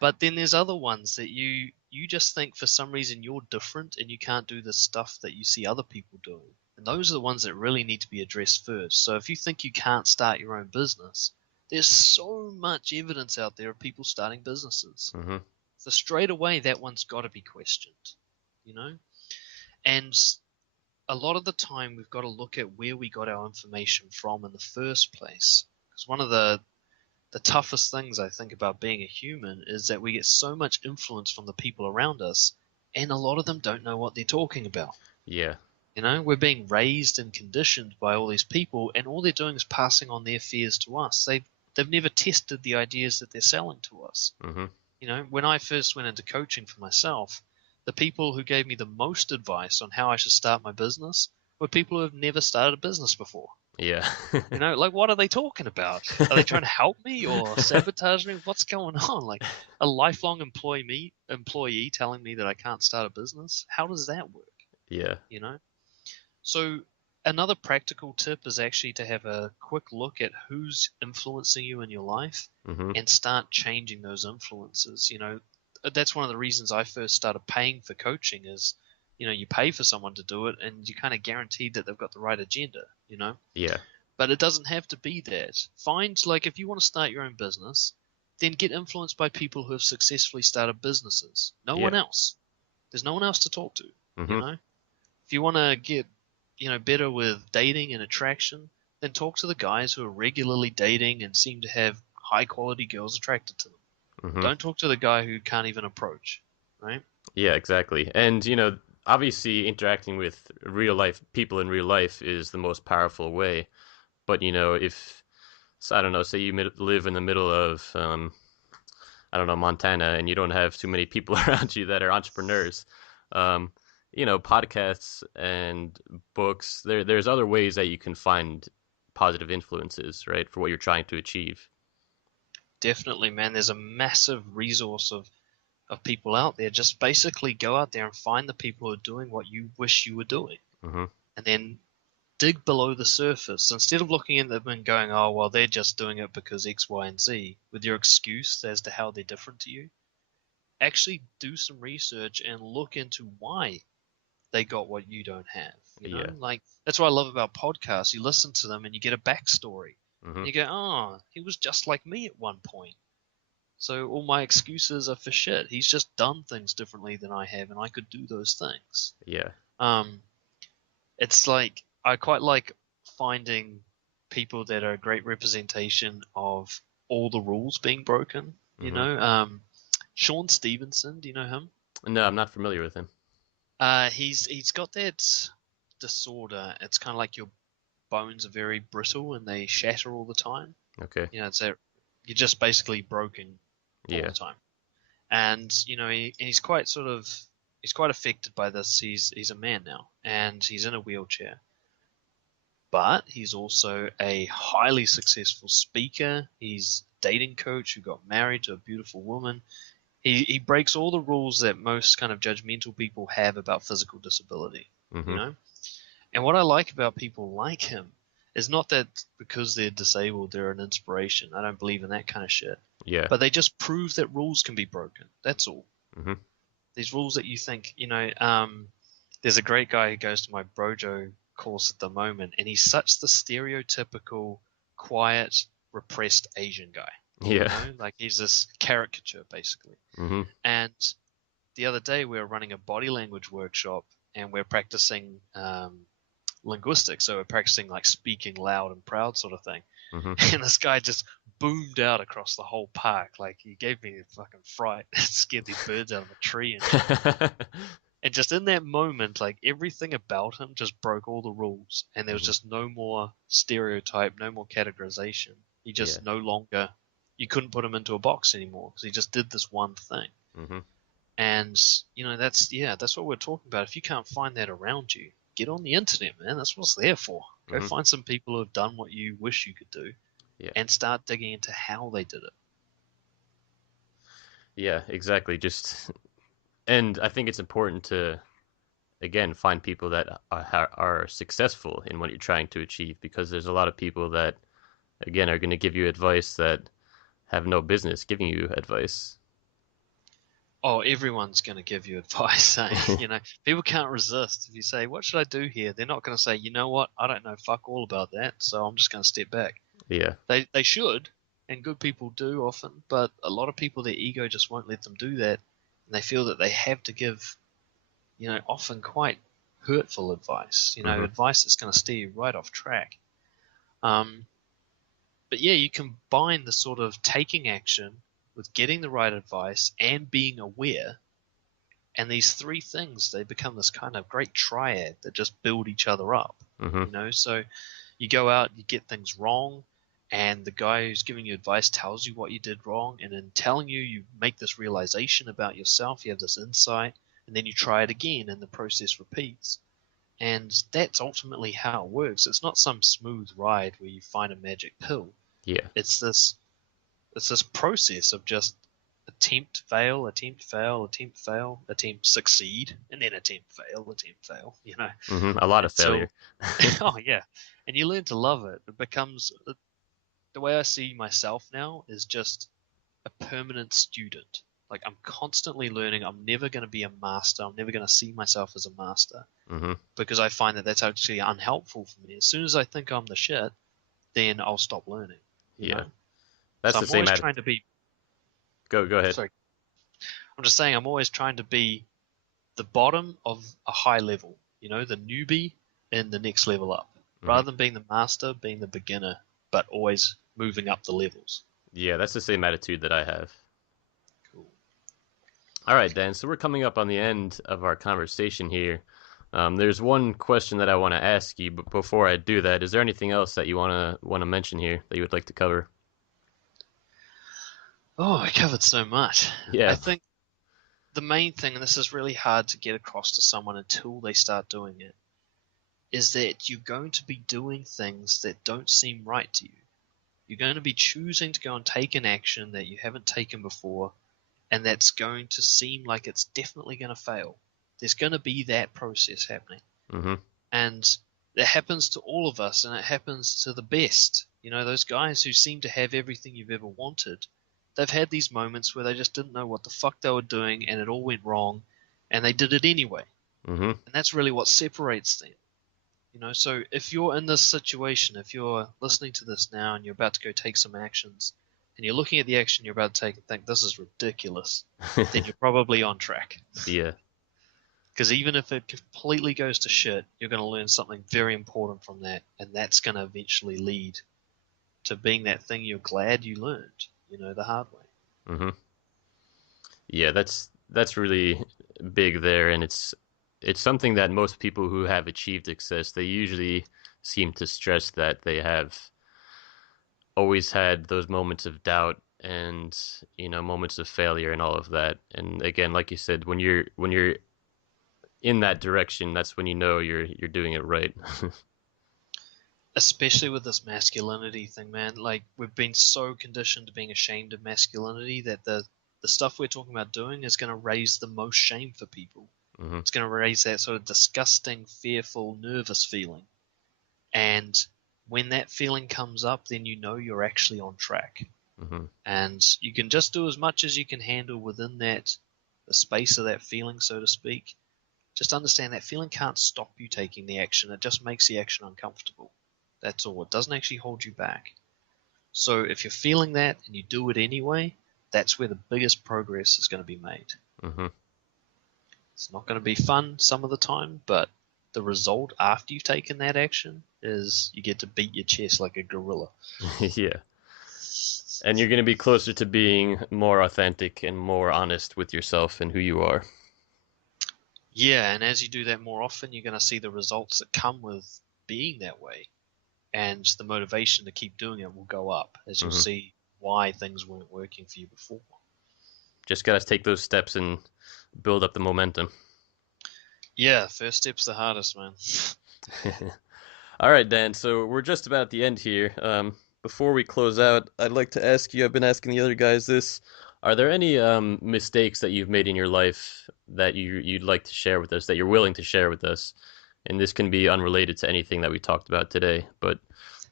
But then there's other ones that you just think for some reason you're different and you can't do the stuff that you see other people doing. And those are the ones that really need to be addressed first. So if you think you can't start your own business, there's so much evidence out there of people starting businesses. Hmm. So straight away that one's got to be questioned, you know? And a lot of the time we've got to look at where we got our information from in the first place. Because one of the toughest things I think about being a human is that we get so much influence from the people around us, and a lot of them don't know what they're talking about. Yeah. We're being raised and conditioned by all these people, and all they're doing is passing on their fears to us. They've never tested the ideas that they're selling to us. Hmm. When I first went into coaching for myself, the people who gave me the most advice on how I should start my business were people who have never started a business before. Yeah. Like what are they talking about? Are they trying to help me or sabotage me? What's going on? Like a lifelong employee telling me that I can't start a business? How does that work? Yeah. You know? So another practical tip is actually to have a quick look at who's influencing you in your life Hmm. and start changing those influences. That's one of the reasons I first started paying for coaching is, you pay for someone to do it and you kind of guaranteed that they've got the right agenda. Yeah. But it doesn't have to be that. Find, like, if you want to start your own business, then get influenced by people who have successfully started businesses. No one Yeah. else. There's no one else to talk to, you Hmm. know? If you want to get, better with dating and attraction, then talk to the guys who are regularly dating and seem to have high quality girls attracted to them. Hmm. Don't talk to the guy who can't even approach, right? Yeah, exactly. And, obviously interacting with real life people in real life is the most powerful way. But, if, so I don't know, say you live in the middle of, I don't know, Montana, and you don't have too many people around you that are entrepreneurs, um, podcasts and books, there's other ways that you can find positive influences, right, for what you're trying to achieve. Definitely, man. There's a massive resource of people out there. Just basically go out there and find the people who are doing what you wish you were doing. Hmm. And then dig below the surface. Instead of looking at them and going, oh, well, they're just doing it because X, Y, and Z, with your excuse as to how they're different to you, actually do some research and look into why they got what you don't have. Yeah. Like that's what I love about podcasts. You listen to them and you get a backstory. Hmm. And you go, oh, he was just like me at one point. So all my excuses are for shit. He's just done things differently than I have, and I could do those things. Yeah. Um, it's like I quite like finding people that are a great representation of all the rules being broken. Hmm. Sean Stevenson, do you know him? No, I'm not familiar with him. He's got that disorder. It's kind of like your bones are very brittle and they shatter all the time. Okay. It's that you're just basically broken all Yeah. the time. And he's quite he's quite affected by this. He's a man now, and he's in a wheelchair. But he's also a highly successful speaker. He's a dating coach who got married to a beautiful woman. He breaks all the rules that most kind of judgmental people have about physical disability, you Hmm. know? And what I like about people like him is not that because they're disabled they're an inspiration. I don't believe in that kind of shit. Yeah. But they just prove that rules can be broken. That's all. Hmm. These rules that you think, there's a great guy who goes to my Brojo course at the moment, and he's such the stereotypical, quiet, repressed Asian guy. Yeah. Like he's this caricature basically. Hmm. And the other day we were running a body language workshop, and we're practicing linguistics, so we're practicing like speaking loud and proud sort of thing. Hmm. And this guy just boomed out across the whole park, like he gave me a fucking fright. It scared these birds out of the tree and shit. And just in that moment, like everything about him just broke all the rules, and there was Hmm. just no more stereotype, no more categorization. He Yeah. just no longer, you couldn't put him into a box anymore because he just did this one thing. Hmm. And that's what we're talking about. If you can't find that around you, get on the internet, man. That's what it's there for. Go Hmm. find some people who have done what you wish you could do, Yeah. and start digging into how they did it. Yeah, exactly. Just and I think it's important to again find people that are successful in what you're trying to achieve because there's a lot of people that again are going to give you advice that have no business giving you advice. Oh, everyone's going to give you advice, eh? People can't resist. If you say, "What should I do here?" They're not going to say, "You know what? I don't know fuck all about that, so I'm just going to step back." Yeah. They should, and good people do often, but a lot of people, their ego just won't let them do that, and they feel that they have to give, often quite hurtful advice. Mhm. Advice that's going to steer you right off track. Um, but yeah, you combine the sort of taking action with getting the right advice and being aware, and these three things, they become this kind of great triad that just build each other up. Mhm. So you go out, you get things wrong, and the guy who's giving you advice tells you what you did wrong, and in telling you, you make this realization about yourself, you have this insight, and then you try it again, and the process repeats. And that's ultimately how it works. It's not some smooth ride where you find a magic pill. Yeah. It's this process of just attempt, fail, attempt, fail, attempt, fail, attempt, succeed, and then attempt, fail, Mhm. A lot of failure. until, oh yeah, and you learn to love it. It becomes, the way I see myself now is just a permanent student. Like I'm constantly learning. I'm never going to be a master. I'm never going to see myself as a master Mhm. because I find that that's actually unhelpful for me. As soon as I think I'm the shit, then I'll stop learning, you Yeah. know? That's So the I'm same always attitude. trying to be, Go ahead. sorry, I'm just saying I'm always trying to be the bottom of a high level, the newbie in the next level up, Mhm. rather than being the master, being the beginner, but always moving up the levels. Yeah, that's the same attitude that I have. Cool. All right, Dan. So we're coming up on the end of our conversation here. There's one question that I want to ask you, but before I do that, is there anything else that you want to mention here that you would like to cover? Oh, I covered so much. I Yeah. think the main thing, and this is really hard to get across to someone until they start doing it, is that you're going to be doing things that don't seem right to you. You're going to be choosing to go and take an action that you haven't taken before, and that's going to seem like it's definitely going to fail. There's going to be that process happening. Mhm. And it happens to all of us, and it happens to the best. Those guys who seem to have everything you've ever wanted, they've had these moments where they just didn't know what the fuck they were doing, and it all went wrong, and they did it anyway. Mhm. And that's really what separates them. So if you're in this situation, if you're listening to this now and you're about to go take some actions, and you're looking at the action you're about to take and think this is ridiculous, then you're probably on track. Yeah. Because even if it completely goes to shit, you're going to learn something very important from that, and that's going to eventually lead to being that thing you're glad you learned, the hard way. Mhm. Yeah, that's really big there, and it's something that most people who have achieved success, they usually seem to stress that they have always had those moments of doubt and moments of failure and all of that. And again, like you said, when you're in that direction, that's when you know you're doing it right. Especially with this masculinity thing, man. Like, we've been so conditioned to being ashamed of masculinity that the stuff we're talking about doing is going to raise the most shame for people. Hmm. It's going to raise that sort of disgusting, fearful, nervous feeling. And when that feeling comes up, then you know you're actually on track. Hmm. And you can just do as much as you can handle within the space of that feeling, so to speak. Just understand that feeling can't stop you taking the action. It just makes the action uncomfortable. That's all. It doesn't actually hold you back. So if you're feeling that and you do it anyway, that's where the biggest progress is going to be made. Hmm. It's not going to be fun some of the time, but the result after you've taken that action is you get to beat your chest like a gorilla. Yeah. And you're going to be closer to being more authentic and more honest with yourself and who you are. Yeah, and as you do that more often, you're going to see the results that come with being that way. And the motivation to keep doing it will go up as you'll Hmm. see why things weren't working for you before. Just got to take those steps and build up the momentum. Yeah, first step's the hardest, man. All right, Dan. So we're just about at the end here. before we close out, I'd like to ask you, I've been asking the other guys this. Are there any mistakes that you've made in your life that you'd like to share with us, that you're willing to share with us? And this can be unrelated to anything that we talked about today, but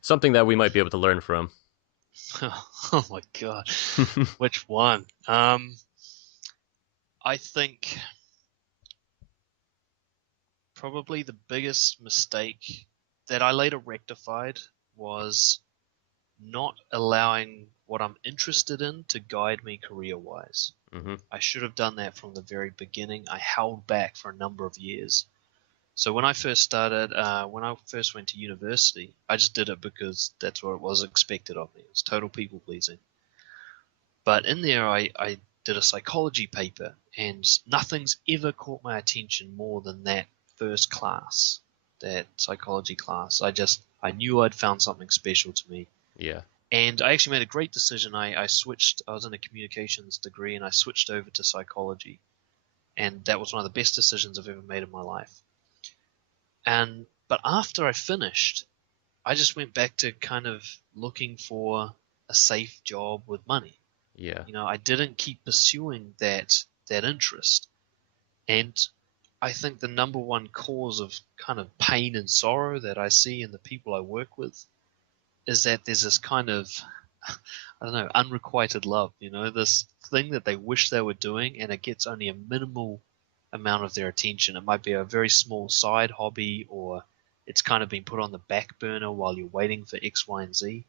something that we might be able to learn from. Oh my God. Which one? I think probably the biggest mistake that I later rectified was not allowing what I'm interested in to guide me career wise. Hmm. I should have done that from the very beginning. I held back for a number of years. So when I first started, when I first went to university, I just did it because that's what was expected of me. It was total people pleasing. But in there, I did a psychology paper, and nothing's ever caught my attention more than that first class, that psychology class. I knew I'd found something special to me. Yeah. And I actually made a great decision. I switched, I was in a communications degree, and I switched over to psychology. And that was one of the best decisions I've ever made in my life. But after I finished, I just went back to kind of looking for a safe job with money. Yeah. I didn't keep pursuing that interest. And I think the number one cause of kind of pain and sorrow that I see in the people I work with is that there's this kind of, I don't know, unrequited love, this thing that they wish they were doing, and it gets only a minimal amount of their attention. It might be a very small side hobby, or it's kind of been put on the back burner while you're waiting for X, Y, and Z.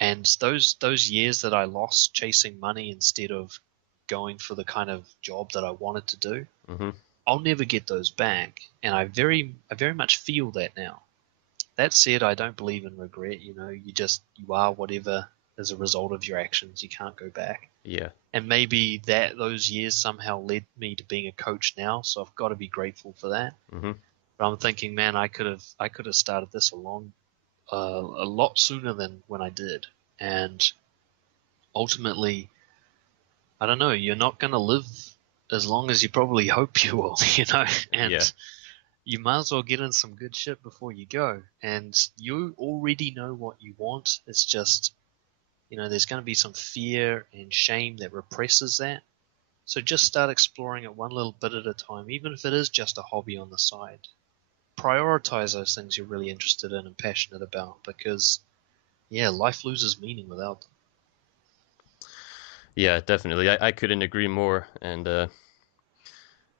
And those years that I lost chasing money instead of going for the kind of job that I wanted to do, Hmm. I'll never get those back. And I very much feel that now. That said, I don't believe in regret. You are whatever as a result of your actions. You can't go back. Yeah. And maybe that those years somehow led me to being a coach now, so I've got to be grateful for that. Hmm. But I'm thinking, man, I could have started this a lot sooner than when I did. And ultimately, I don't know, you're not going to live as long as you probably hope you will, Yeah. and you might as well get in some good shit before you go. And you already know what you want. It's just, there's going to be some fear and shame that represses that. So just start exploring it one little bit at a time, even if it is just a hobby on the side. Prioritize those things you're really interested in and passionate about, because, yeah, life loses meaning without them. Yeah, definitely. I couldn't agree more. And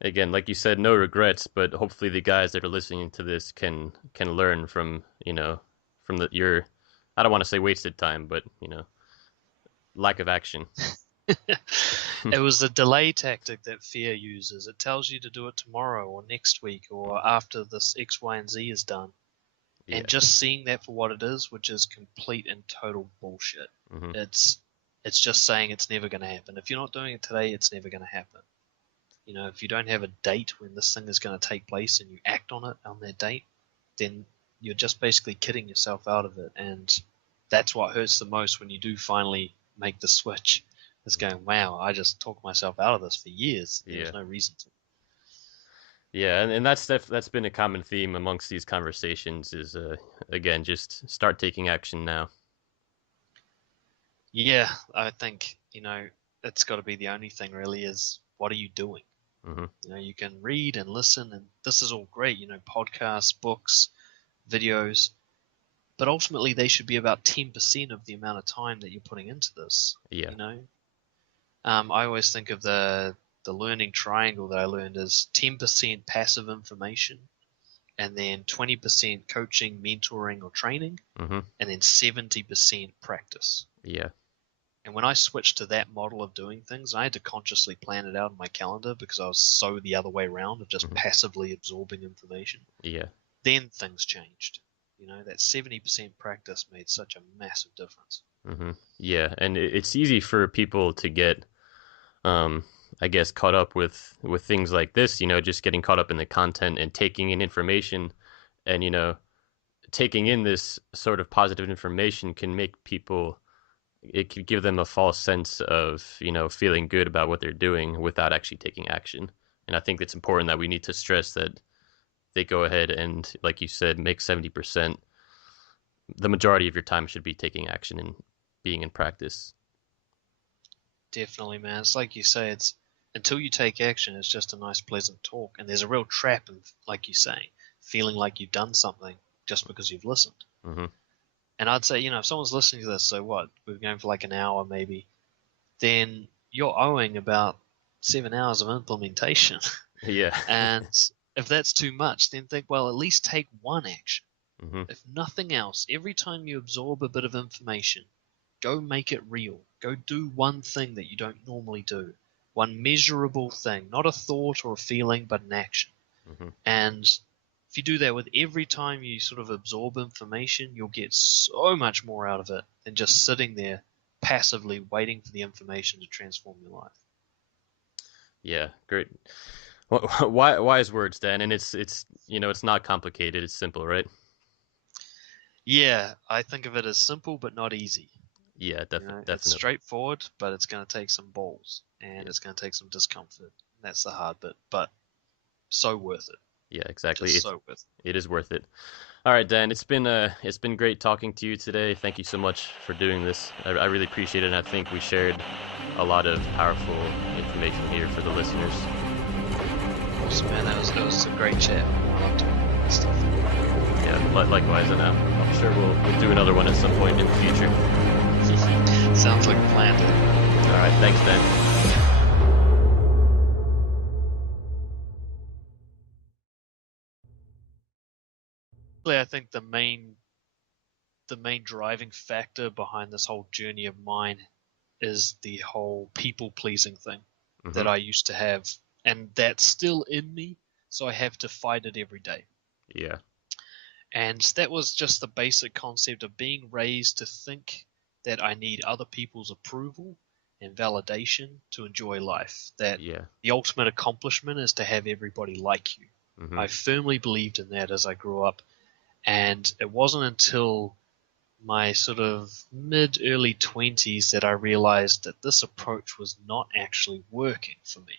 again, like you said, no regrets, but hopefully the guys that are listening to this can learn from, from your I don't want to say wasted time, but, lack of action. It was the delay tactic that fear uses. It tells you to do it tomorrow or next week or after this X, Y, and Z is done. And Yeah. just seeing that for what it is, which is complete and total bullshit. Hmm. It's just saying it's never going to happen. If you're not doing it today, it's never going to happen. If you don't have a date when this thing is going to take place and you act on it on that date, then you're just basically kidding yourself out of it. And that's what hurts the most when you do finally make the switch. It's going, wow, I just talked myself out of this for years. There was Yeah. no reason to. Yeah, and that's been a common theme amongst these conversations is again, just start taking action now. Yeah, I think, it's got to be the only thing really is what are you doing? Hmm. You can read and listen, and this is all great, podcasts, books, videos, but ultimately they should be about 10% of the amount of time that you're putting into this. Yeah. You know, I always think of the learning triangle that I learned as 10% passive information, and then 20% coaching, mentoring, or training, Hmm. and then 70% practice. Yeah. And when I switched to that model of doing things, I had to consciously plan it out in my calendar because I was so the other way around of just Hmm. passively absorbing information. Yeah. Then things changed. That 70% practice made such a massive difference. Hmm. Yeah, and it's easy for people to get um I guess caught up with things like this, just getting caught up in the content and taking in information and taking in this sort of positive information can make people it could give them a false sense of feeling good about what they're doing without actually taking action. And I think it's important that we need to stress that they go ahead and, like you said, make 70% the majority of your time should be taking action and being in practice. Definitely, man. It's like you say, it's until you take action, it's just a nice, pleasant talk. And there's a real trap in, like you say, feeling like you've done something just because you've listened. Hmm. And I'd say, if someone's listening to this, so what? We're going for like an hour maybe, then you're owing about 7 hours of implementation. Yeah. And if that's too much, then think, well, at least take one action. Hmm. If nothing else, every time you absorb a bit of information, go make it real. Go do one thing that you don't normally do. One measurable thing, not a thought or a feeling, but an action. Hmm. And if you do that with every time you sort of absorb information, you'll get so much more out of it than just sitting there passively waiting for the information to transform your life. Yeah, great. Wise words, Dan, and it's not complicated. It's simple, right? Yeah, I think of it as simple but not easy. Yeah, It's definitely. straightforward, but it's going to take some balls and Yeah, it's going to take some discomfort. That's the hard bit, but so worth it. yeah, exactly. Just so worth It is worth it. All right, Dan. It's been great talking to you today. Thank you so much for doing this. I really appreciate it, and I think we shared a lot of powerful information here for the listeners. it. Awesome, man. That was a great chat. I love talking about this stuff. Yeah, likewise, and I'm sure we'll do another one at some point in the future. Sounds like a plan, dude. All right, thanks, Dan. I think the main driving factor behind this whole journey of mine is the whole people pleasing thing Hmm. that I used to have, and that's still in me. So I have to fight it every day. Yeah. And that was just the basic concept of being raised to think that I need other people's approval and validation to enjoy life. That Yeah. the ultimate accomplishment is to have everybody like you. Hmm. I firmly believed in that as I grew up. And it wasn't until my sort of mid early 20s that I realized that this approach was not actually working for me.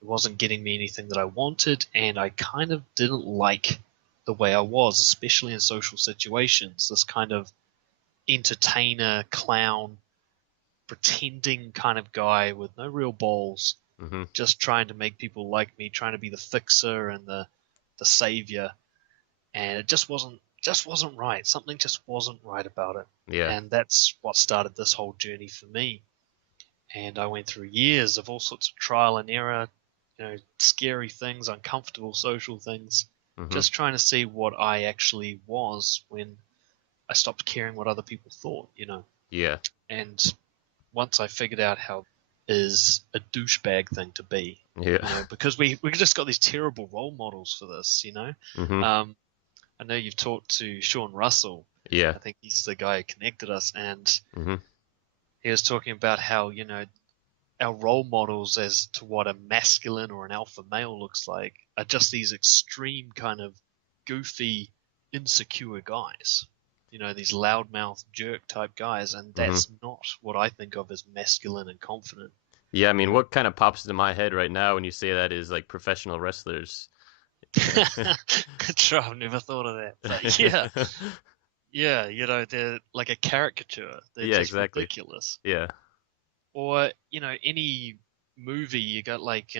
It wasn't getting me anything that I wanted, and I kind of didn't like the way I was, especially in social situations. This kind of entertainer, clown, pretending kind of guy with no real balls, Hmm. just trying to make people like me, trying to be the fixer and the savior, and it just wasn't right. Something just wasn't right about it, Yeah. and that's what started this whole journey for me. And I went through years of all sorts of trial and error, scary things, uncomfortable social things, Hmm. just trying to see what I actually was when I stopped caring what other people thought. Yeah. And once I figured out how is a douchebag thing to be, Yeah. because we just got these terrible role models for this. Hmm. Um, I know you've talked to Sean Russell. Yeah. I think he's the guy who connected us, and Hmm. he was talking about how our role models as to what a masculine or an alpha male looks like are just these extreme kind of goofy, insecure guys. These loudmouth jerk type guys, and Hmm. that's not what I think of as masculine and confident. Yeah. I You mean, know, what kind of pops into my head right now when you say that is like professional wrestlers. True, I've never thought of that, but yeah, yeah, they're like a caricature. They're Yeah. just Exactly. ridiculous. Yeah. Or any movie you got like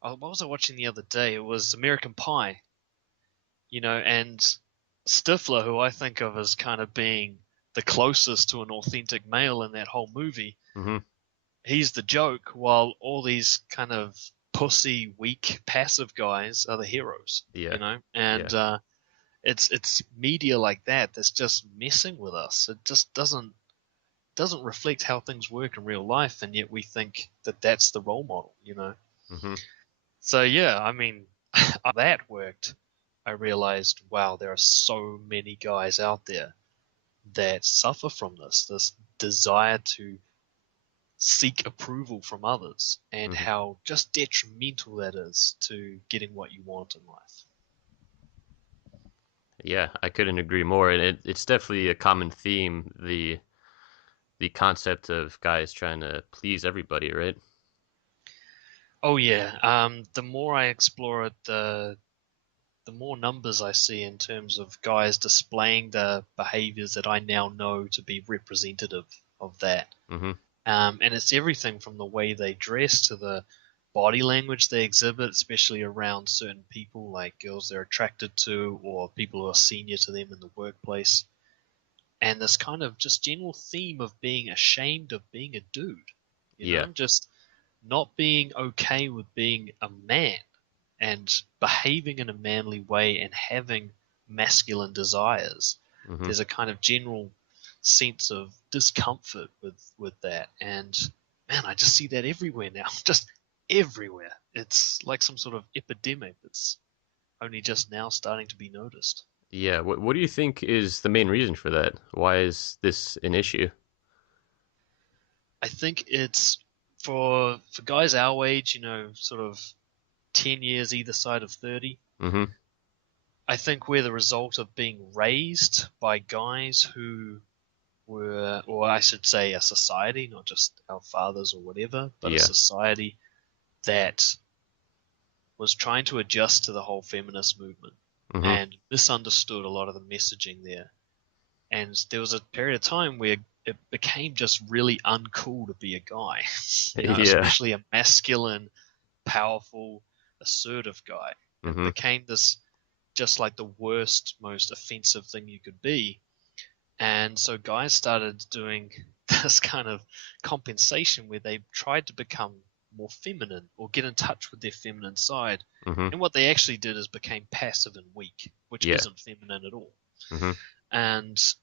what was I watching the other day? It was American Pie, and Stifler, who I think of as kind of being the closest to an authentic male in that whole movie, Hmm. he's the joke, while all these kind of pussy, weak, passive guys are the heroes, Yeah. Yeah. and it's media like that that's just messing with us. It just doesn't reflect how things work in real life, and yet we think that that's the role model. Hmm. So yeah, I mean, that worked. I realized, wow, there are so many guys out there that suffer from this desire to seek approval from others, and Hmm. how just detrimental that is to getting what you want in life. Yeah. I couldn't agree more. And it's definitely a common theme. The concept of guys trying to please everybody, right? Oh yeah, the more I explore it, the more numbers I see in terms of guys displaying the behaviors that I now know to be representative of that. Mhm. And it's everything from the way they dress to the body language they exhibit, especially around certain people, like girls they're attracted to or people who are senior to them in the workplace. And this kind of just general theme of being ashamed of being a dude, Yeah. just not being okay with being a man and behaving in a manly way and having masculine desires. Mhm. There's a kind of general sense of discomfort with that, and man, I just see that everywhere now, just everywhere. It's like some sort of epidemic that's only just now starting to be noticed. Yeah. What do you think is the main reason for that? Why is this an issue? I think it's for guys our age, sort of 10 years either side of 30. Mhm. I think we're the result of being raised by guys who were, or I should say, a society, not just our fathers or whatever, but a Yeah. society that was trying to adjust to the whole feminist movement Mhm. and misunderstood a lot of the messaging there. And there was a period of time where it became just really uncool to be a guy, Yeah. especially a masculine, powerful, assertive guy. It Mhm. became this just like the worst, most offensive thing you could be. And so guys started doing this kind of compensation where they tried to become more feminine or get in touch with their feminine side. Mhm. And what they actually did is became passive and weak, which Yeah. isn't feminine at all. Mhm. And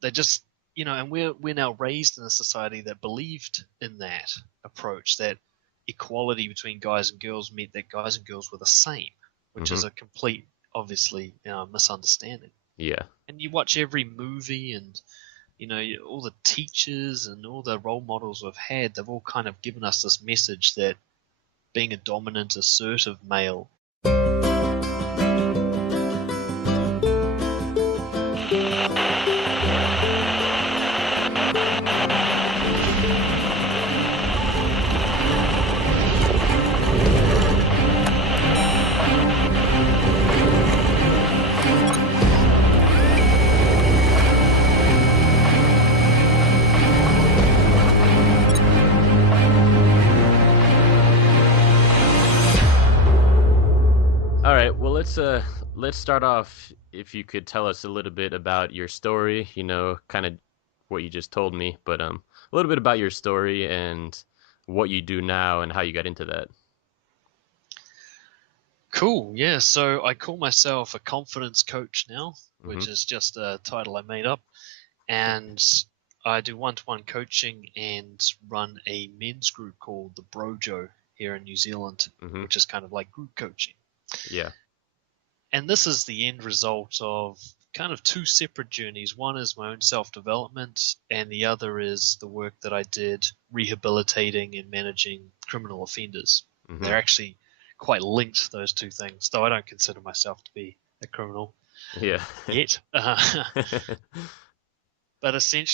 they just, and we're now raised in a society that believed in that approach, that equality between guys and girls meant that guys and girls were the same, which is Mhm. a complete, obviously, misunderstanding. Yeah. And you watch every movie and all the teachers and all the role models we've had, they've all kind of given us this message that being a dominant, assertive male. All right. Well, let's start off. If you could tell us a little bit about your story, kind of what you just told me, but a little bit about your story and what you do now and how you got into that. Cool, yeah. So I call myself a confidence coach now, which Mhm. is just a title I made up. And I do one-to-one coaching and run a men's group called the Brojo here in New Zealand, Mhm. which is kind of like group coaching. Yeah. And this is the end result of kind of two separate journeys. One is my own self-development, and the other is the work that I did rehabilitating and managing criminal offenders. And Mhm. they're actually quite linked, those two things, though I don't consider myself to be a criminal Yeah. yet. But essentially,